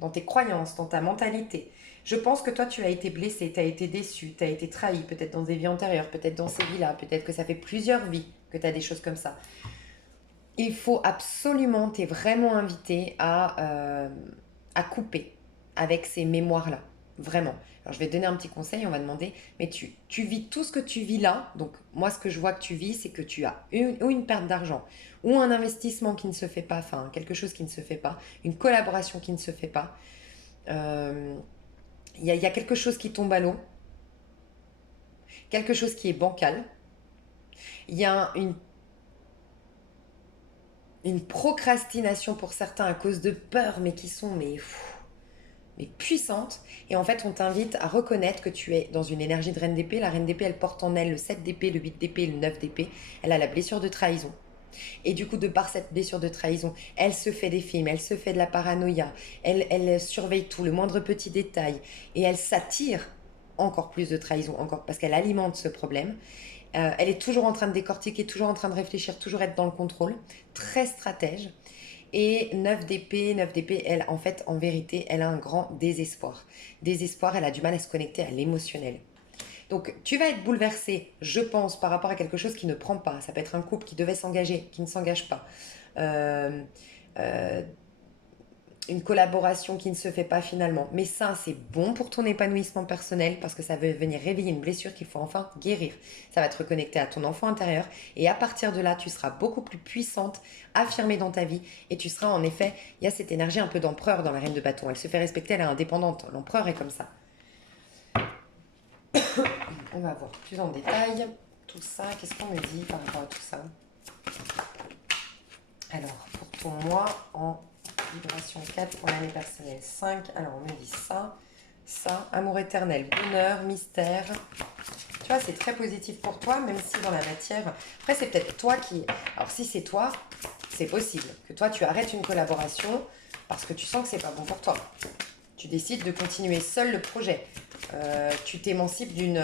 dans tes croyances, dans ta mentalité. Je pense que toi, tu as été blessé, tu as été déçu, tu as été trahi, peut-être dans des vies antérieures, peut-être dans ces vies-là, peut-être que ça fait plusieurs vies que tu as des choses comme ça. Il faut absolument, tu es vraiment invité à couper avec ces mémoires-là. Vraiment. Alors, je vais te donner un petit conseil, on va demander, mais tu vis tout ce que tu vis là. Donc, moi, ce que je vois que tu vis, c'est que tu as ou une perte d'argent, ou un investissement qui ne se fait pas, enfin, quelque chose qui ne se fait pas, une collaboration qui ne se fait pas. Euh, y a quelque chose qui tombe à l'eau, quelque chose qui est bancal. Il y a une procrastination pour certains à cause de peurs, mais qui sont mais puissantes. Et en fait, on t'invite à reconnaître que tu es dans une énergie de reine d'épée. La reine d'épée, elle porte en elle le 7 d'épée, le 8 d'épée, le 9 d'épée. Elle a la blessure de trahison. Et du coup, de par cette blessure de trahison, elle se fait des films, elle se fait de la paranoïa, elle surveille tout, le moindre petit détail, et elle s'attire encore plus de trahison, encore parce qu'elle alimente ce problème. Elle est toujours en train de décortiquer, toujours en train de réfléchir, toujours être dans le contrôle, très stratège. Et 9 d'épée, elle, en fait, en vérité, elle a un grand désespoir. Désespoir, elle a du mal à se connecter à l'émotionnel. Donc, tu vas être bouleversé, je pense, par rapport à quelque chose qui ne prend pas. Ça peut être un couple qui devait s'engager, qui ne s'engage pas. Euh, euh, une collaboration qui ne se fait pas finalement. Mais ça, c'est bon pour ton épanouissement personnel parce que ça va venir réveiller une blessure qu'il faut enfin guérir. Ça va te reconnecter à ton enfant intérieur et à partir de là, tu seras beaucoup plus puissante, affirmée dans ta vie et tu seras en effet, il y a cette énergie un peu d'empereur dans la reine de bâton. Elle se fait respecter, elle est indépendante. L'empereur est comme ça. On va voir plus en détail tout ça. Qu'est-ce qu'on me dit par rapport à tout ça? Alors, pour ton mois en vibration 4 pour l'année personnelle 5. Alors, on me dit ça, amour éternel, bonheur, mystère. Tu vois, c'est très positif pour toi, même si dans la matière... Après, c'est peut-être toi qui... Alors, si c'est toi, c'est possible que toi, tu arrêtes une collaboration parce que tu sens que c'est pas bon pour toi. Tu décides de continuer seul le projet. Tu t'émancipes d'une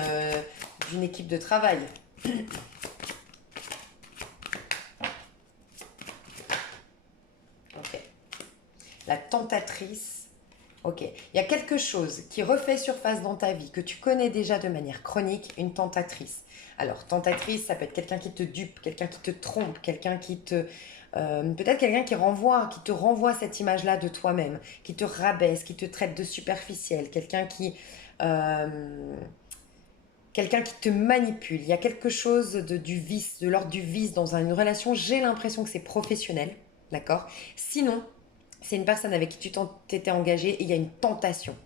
équipe de travail. Ok. La tentatrice. Ok. Il y a quelque chose qui refait surface dans ta vie, que tu connais déjà de manière chronique, une tentatrice. Alors, tentatrice, ça peut être quelqu'un qui te dupe, quelqu'un qui te trompe, quelqu'un qui te... peut-être quelqu'un qui te renvoie cette image-là de toi-même, qui te rabaisse, qui te traite de superficiel, quelqu'un qui te manipule. Il y a quelque chose du vice, de l'ordre du vice dans une relation. J'ai l'impression que c'est professionnel, d'accord? Sinon, c'est une personne avec qui tu t'étais engagé et il y a une tentation.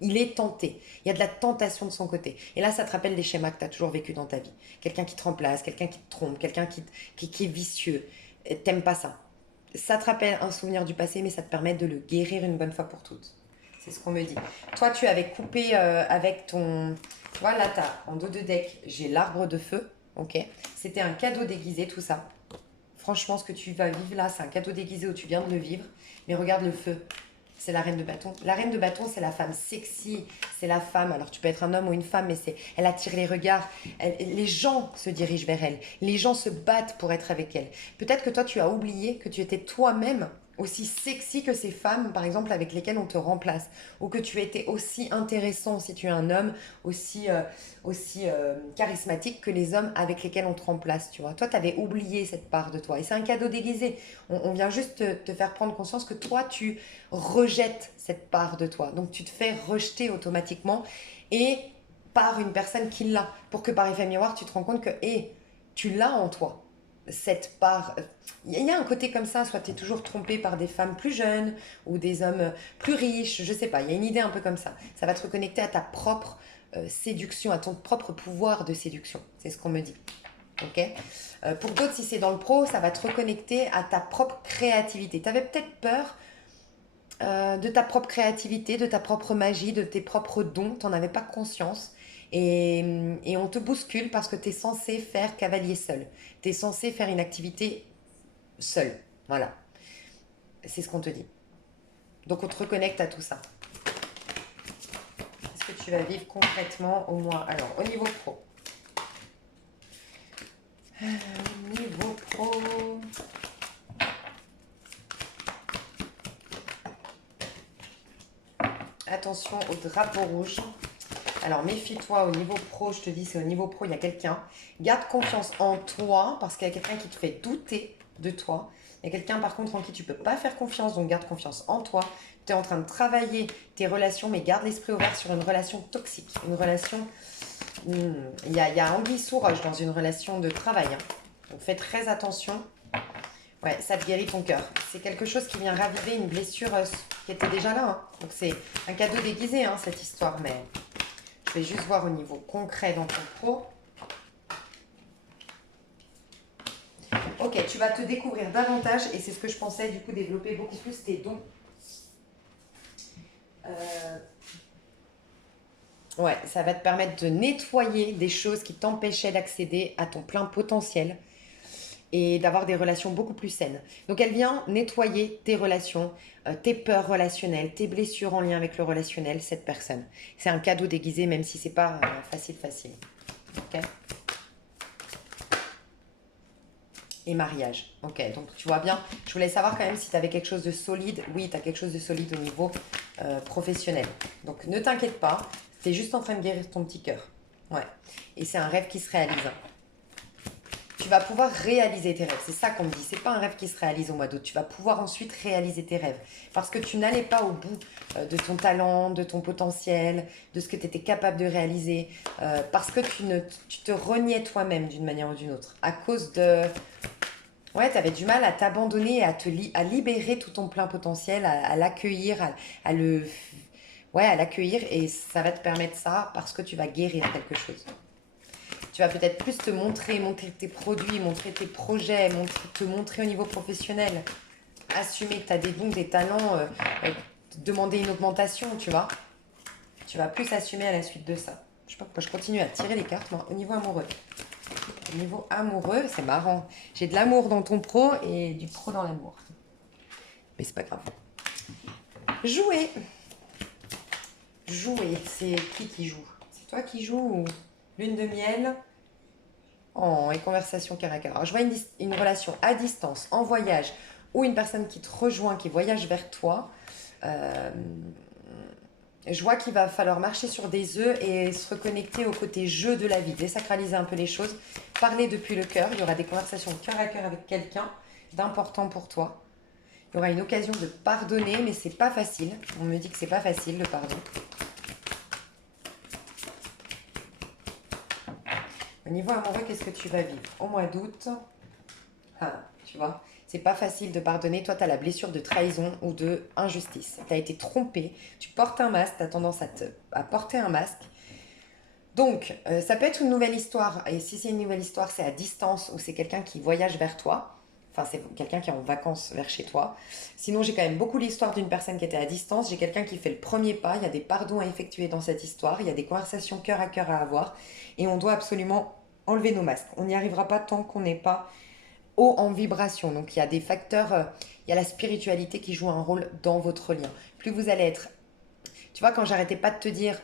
Il est tenté. Il y a de la tentation de son côté. Et là, ça te rappelle des schémas que tu as toujours vécu dans ta vie. Quelqu'un qui te remplace, quelqu'un qui te trompe, quelqu'un qui est vicieux. T'aimes pas ça. Ça te rappelle un souvenir du passé, mais ça te permet de le guérir une bonne fois pour toutes. C'est ce qu'on me dit. Toi, tu avais coupé avec ton... Tu vois, là, en dos de deck, j'ai l'arbre de feu. Ok. C'était un cadeau déguisé, tout ça. Franchement, ce que tu vas vivre là, c'est un cadeau déguisé où tu viens de le vivre. Mais regarde le feu. C'est la reine de bâton. La reine de bâton, c'est la femme sexy. C'est la femme. Alors, tu peux être un homme ou une femme, mais elle attire les regards. Les gens se dirigent vers elle. Les gens se battent pour être avec elle. Peut-être que toi, tu as oublié que tu étais toi-même aussi sexy que ces femmes, par exemple, avec lesquelles on te remplace. Ou que tu étais aussi intéressant si tu es un homme, aussi charismatique que les hommes avec lesquels on te remplace, tu vois. Toi, tu avais oublié cette part de toi. Et c'est un cadeau déguisé. On vient juste te faire prendre conscience que toi, tu rejettes cette part de toi. Donc, tu te fais rejeter automatiquement et par une personne qui l'a. Pour que par effet miroir, tu te rends compte que, tu l'as en toi. Cette part, il y a un côté comme ça, soit tu es toujours trompé par des femmes plus jeunes ou des hommes plus riches, je sais pas, il y a une idée un peu comme ça. Ça va te reconnecter à ta propre séduction, à ton propre pouvoir de séduction. C'est ce qu'on me dit. Ok. Pour d'autres, si c'est dans le pro, ça va te reconnecter à ta propre créativité. Tu avais peut-être peur de ta propre créativité, de ta propre magie, de tes propres dons. Tu n'en avais pas conscience. Et on te bouscule parce que tu es censé faire cavalier seul. Tu es censé faire une activité seul. Voilà. C'est ce qu'on te dit. Donc on te reconnecte à tout ça. Qu'est-ce que tu vas vivre concrètement au mois? Alors, au niveau pro. Niveau pro. Attention au drapeau rouge. Alors, méfie-toi au niveau pro, je te dis, c'est au niveau pro, il y a quelqu'un. Garde confiance en toi, parce qu'il y a quelqu'un qui te fait douter de toi. Il y a quelqu'un, par contre, en qui tu ne peux pas faire confiance, donc garde confiance en toi. Tu es en train de travailler tes relations, mais garde l'esprit ouvert sur une relation toxique. Une relation... Il y a anguille sous roche dans une relation de travail. Hein. Donc, fais très attention. Ouais, ça te guérit ton cœur. C'est quelque chose qui vient raviver une blessure qui était déjà là. Hein. Donc, c'est un cadeau déguisé, hein, cette histoire, mais... Je vais juste voir au niveau concret dans ton pro. Ok, tu vas te découvrir davantage et c'est ce que je pensais, du coup, développer beaucoup plus tes dons. Ouais, ça va te permettre de nettoyer des choses qui t'empêchaient d'accéder à ton plein potentiel et d'avoir des relations beaucoup plus saines. Donc elle vient nettoyer tes relations, tes peurs relationnelles, tes blessures en lien avec le relationnel, cette personne. C'est un cadeau déguisé, même si c'est pas facile. Ok. Et mariage. Ok, donc tu vois bien. Je voulais savoir quand même si tu avais quelque chose de solide. Oui, tu as quelque chose de solide au niveau professionnel. Donc ne t'inquiète pas, tu es juste en train de guérir ton petit cœur. Ouais. Et c'est un rêve qui se réalise. tu vas pouvoir réaliser tes rêves. C'est ça qu'on me dit. C'est pas un rêve qui se réalise au mois d'août. Tu vas pouvoir ensuite réaliser tes rêves. Parce que tu n'allais pas au bout de ton talent, de ton potentiel, de ce que tu étais capable de réaliser. Parce que tu te reniais toi-même d'une manière ou d'une autre. À cause de... Ouais, tu avais du mal à t'abandonner, à libérer tout ton plein potentiel, à l'accueillir, à le... Ouais, à l'accueillir. Et ça va te permettre ça parce que tu vas guérir quelque chose. Tu vas peut-être plus te montrer, montrer tes produits, montrer tes projets, te montrer au niveau professionnel. Assumer que tu as des dons, des talents, demander une augmentation, tu vois. Tu vas plus assumer à la suite de ça. Je sais pas pourquoi je continue à tirer les cartes, moi, au niveau amoureux. Au niveau amoureux, c'est marrant. J'ai de l'amour dans ton pro et du pro dans l'amour. Mais c'est pas grave. Jouer. Jouer, c'est qui joue? C'est toi qui joues ou lune de miel? Oh, et conversation cœur à cœur. Alors, je vois une relation à distance, en voyage, ou une personne qui te rejoint, qui voyage vers toi. Euh, je vois qu'il va falloir marcher sur des œufs et se reconnecter au côté jeu de la vie, désacraliser un peu les choses, parler depuis le cœur. Il y aura des conversations cœur à cœur avec quelqu'un d'important pour toi. Il y aura une occasion de pardonner, mais c'est pas facile. On me dit que c'est pas facile le pardon. Au niveau amoureux, qu'est-ce que tu vas vivre au mois d'août? Ah, tu vois, c'est pas facile de pardonner. Toi, tu as la blessure de trahison ou de injustice. Tu as été trompé, tu portes un masque, tu as tendance à porter un masque. Donc, ça peut être une nouvelle histoire. Et si c'est une nouvelle histoire, c'est à distance ou c'est quelqu'un qui voyage vers toi. Enfin, c'est quelqu'un qui est en vacances vers chez toi. Sinon, j'ai quand même beaucoup l'histoire d'une personne qui était à distance. J'ai quelqu'un qui fait le premier pas. Il y a des pardons à effectuer dans cette histoire. Il y a des conversations cœur à cœur à avoir. Et on doit absolument enlever nos masques. On n'y arrivera pas tant qu'on n'est pas haut en vibration. Donc il y a des facteurs, il y a la spiritualité qui joue un rôle dans votre lien. Plus vous allez être... Tu vois, quand j'arrêtais pas de te dire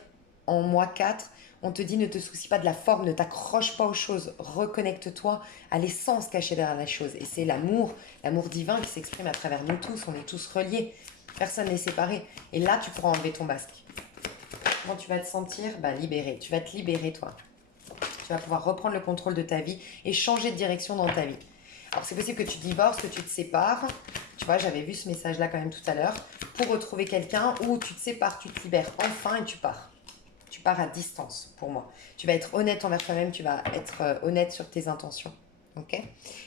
en mois 4, on te dit ne te soucie pas de la forme, ne t'accroche pas aux choses, reconnecte-toi à l'essence cachée derrière la chose. Et c'est l'amour divin qui s'exprime à travers nous tous, on est tous reliés, personne n'est séparé. Et là, tu pourras enlever ton masque. Comment tu vas te sentir? Bah, libéré, tu vas te libérer toi. Tu vas pouvoir reprendre le contrôle de ta vie et changer de direction dans ta vie. Alors c'est possible que tu divorces, que tu te sépares. Tu vois, j'avais vu ce message-là quand même tout à l'heure. Pour retrouver quelqu'un où tu te sépares, tu te libères enfin et tu pars. Tu pars à distance pour moi. Tu vas être honnête envers toi-même, tu vas être honnête sur tes intentions. Ok?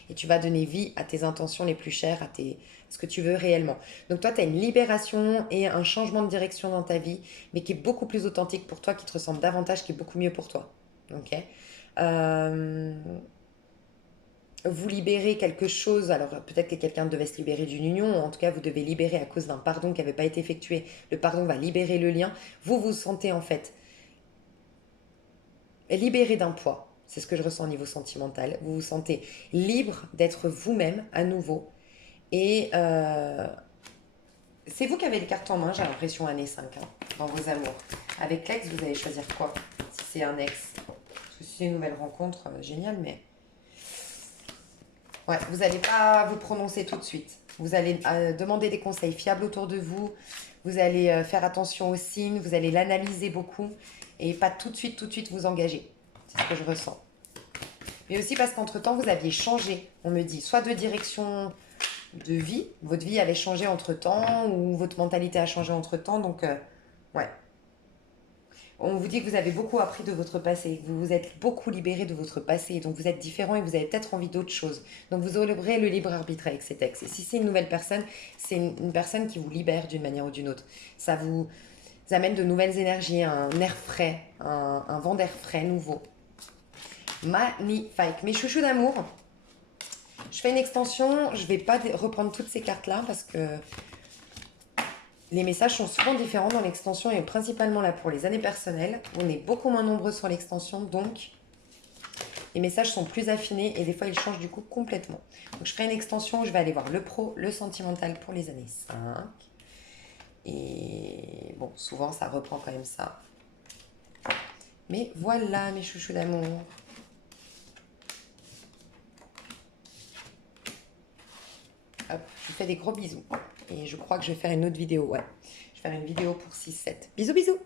Et tu vas donner vie à tes intentions les plus chères, à ce que tu veux réellement. Donc toi, tu as une libération et un changement de direction dans ta vie, mais qui est beaucoup plus authentique pour toi, qui te ressemble davantage, qui est beaucoup mieux pour toi. Ok? Vous libérez quelque chose, alors peut-être que quelqu'un devait se libérer d'une union, ou en tout cas vous devez libérer à cause d'un pardon qui n'avait pas été effectué. Le pardon va libérer le lien. Vous vous sentez en fait libéré d'un poids. C'est ce que je ressens au niveau sentimental. Vous vous sentez libre d'être vous-même à nouveau. Et c'est vous qui avez les cartes en main, j'ai l'impression, année 5, hein, dans vos amours. Avec l'ex, vous allez choisir quoi? Si c'est un ex. Parce que si c'est une nouvelle rencontre, génial, mais... Ouais, vous n'allez pas vous prononcer tout de suite. Vous allez demander des conseils fiables autour de vous. Vous allez faire attention aux signes. Vous allez l'analyser beaucoup. Et pas tout de suite vous engager. C'est ce que je ressens. Mais aussi parce qu'entre-temps, vous aviez changé. On me dit soit de direction de vie. Votre vie avait changé entre-temps. Ou votre mentalité a changé entre-temps. Donc, ouais. On vous dit que vous avez beaucoup appris de votre passé, que vous vous êtes beaucoup libéré de votre passé, donc vous êtes différent et vous avez peut-être envie d'autre chose. Donc vous aurez le libre arbitre avec cet ex. Et si c'est une nouvelle personne, c'est une personne qui vous libère d'une manière ou d'une autre. Ça vous amène de nouvelles énergies, un air frais, un vent d'air frais nouveau. Magnifique. Mes chouchous d'amour, je fais une extension, je ne vais pas reprendre toutes ces cartes-là parce que les messages sont souvent différents dans l'extension et principalement là pour les années personnelles. On est beaucoup moins nombreux sur l'extension, donc les messages sont plus affinés et des fois ils changent du coup complètement. Donc je ferai une extension où je vais aller voir le pro, le sentimental pour les années 5. Et bon, souvent ça reprend quand même ça. Mais voilà mes chouchous d'amour. Hop, je vous fais des gros bisous. Et je crois que je vais faire une autre vidéo, ouais. Je vais faire une vidéo pour 6-7. Bisous, bisous!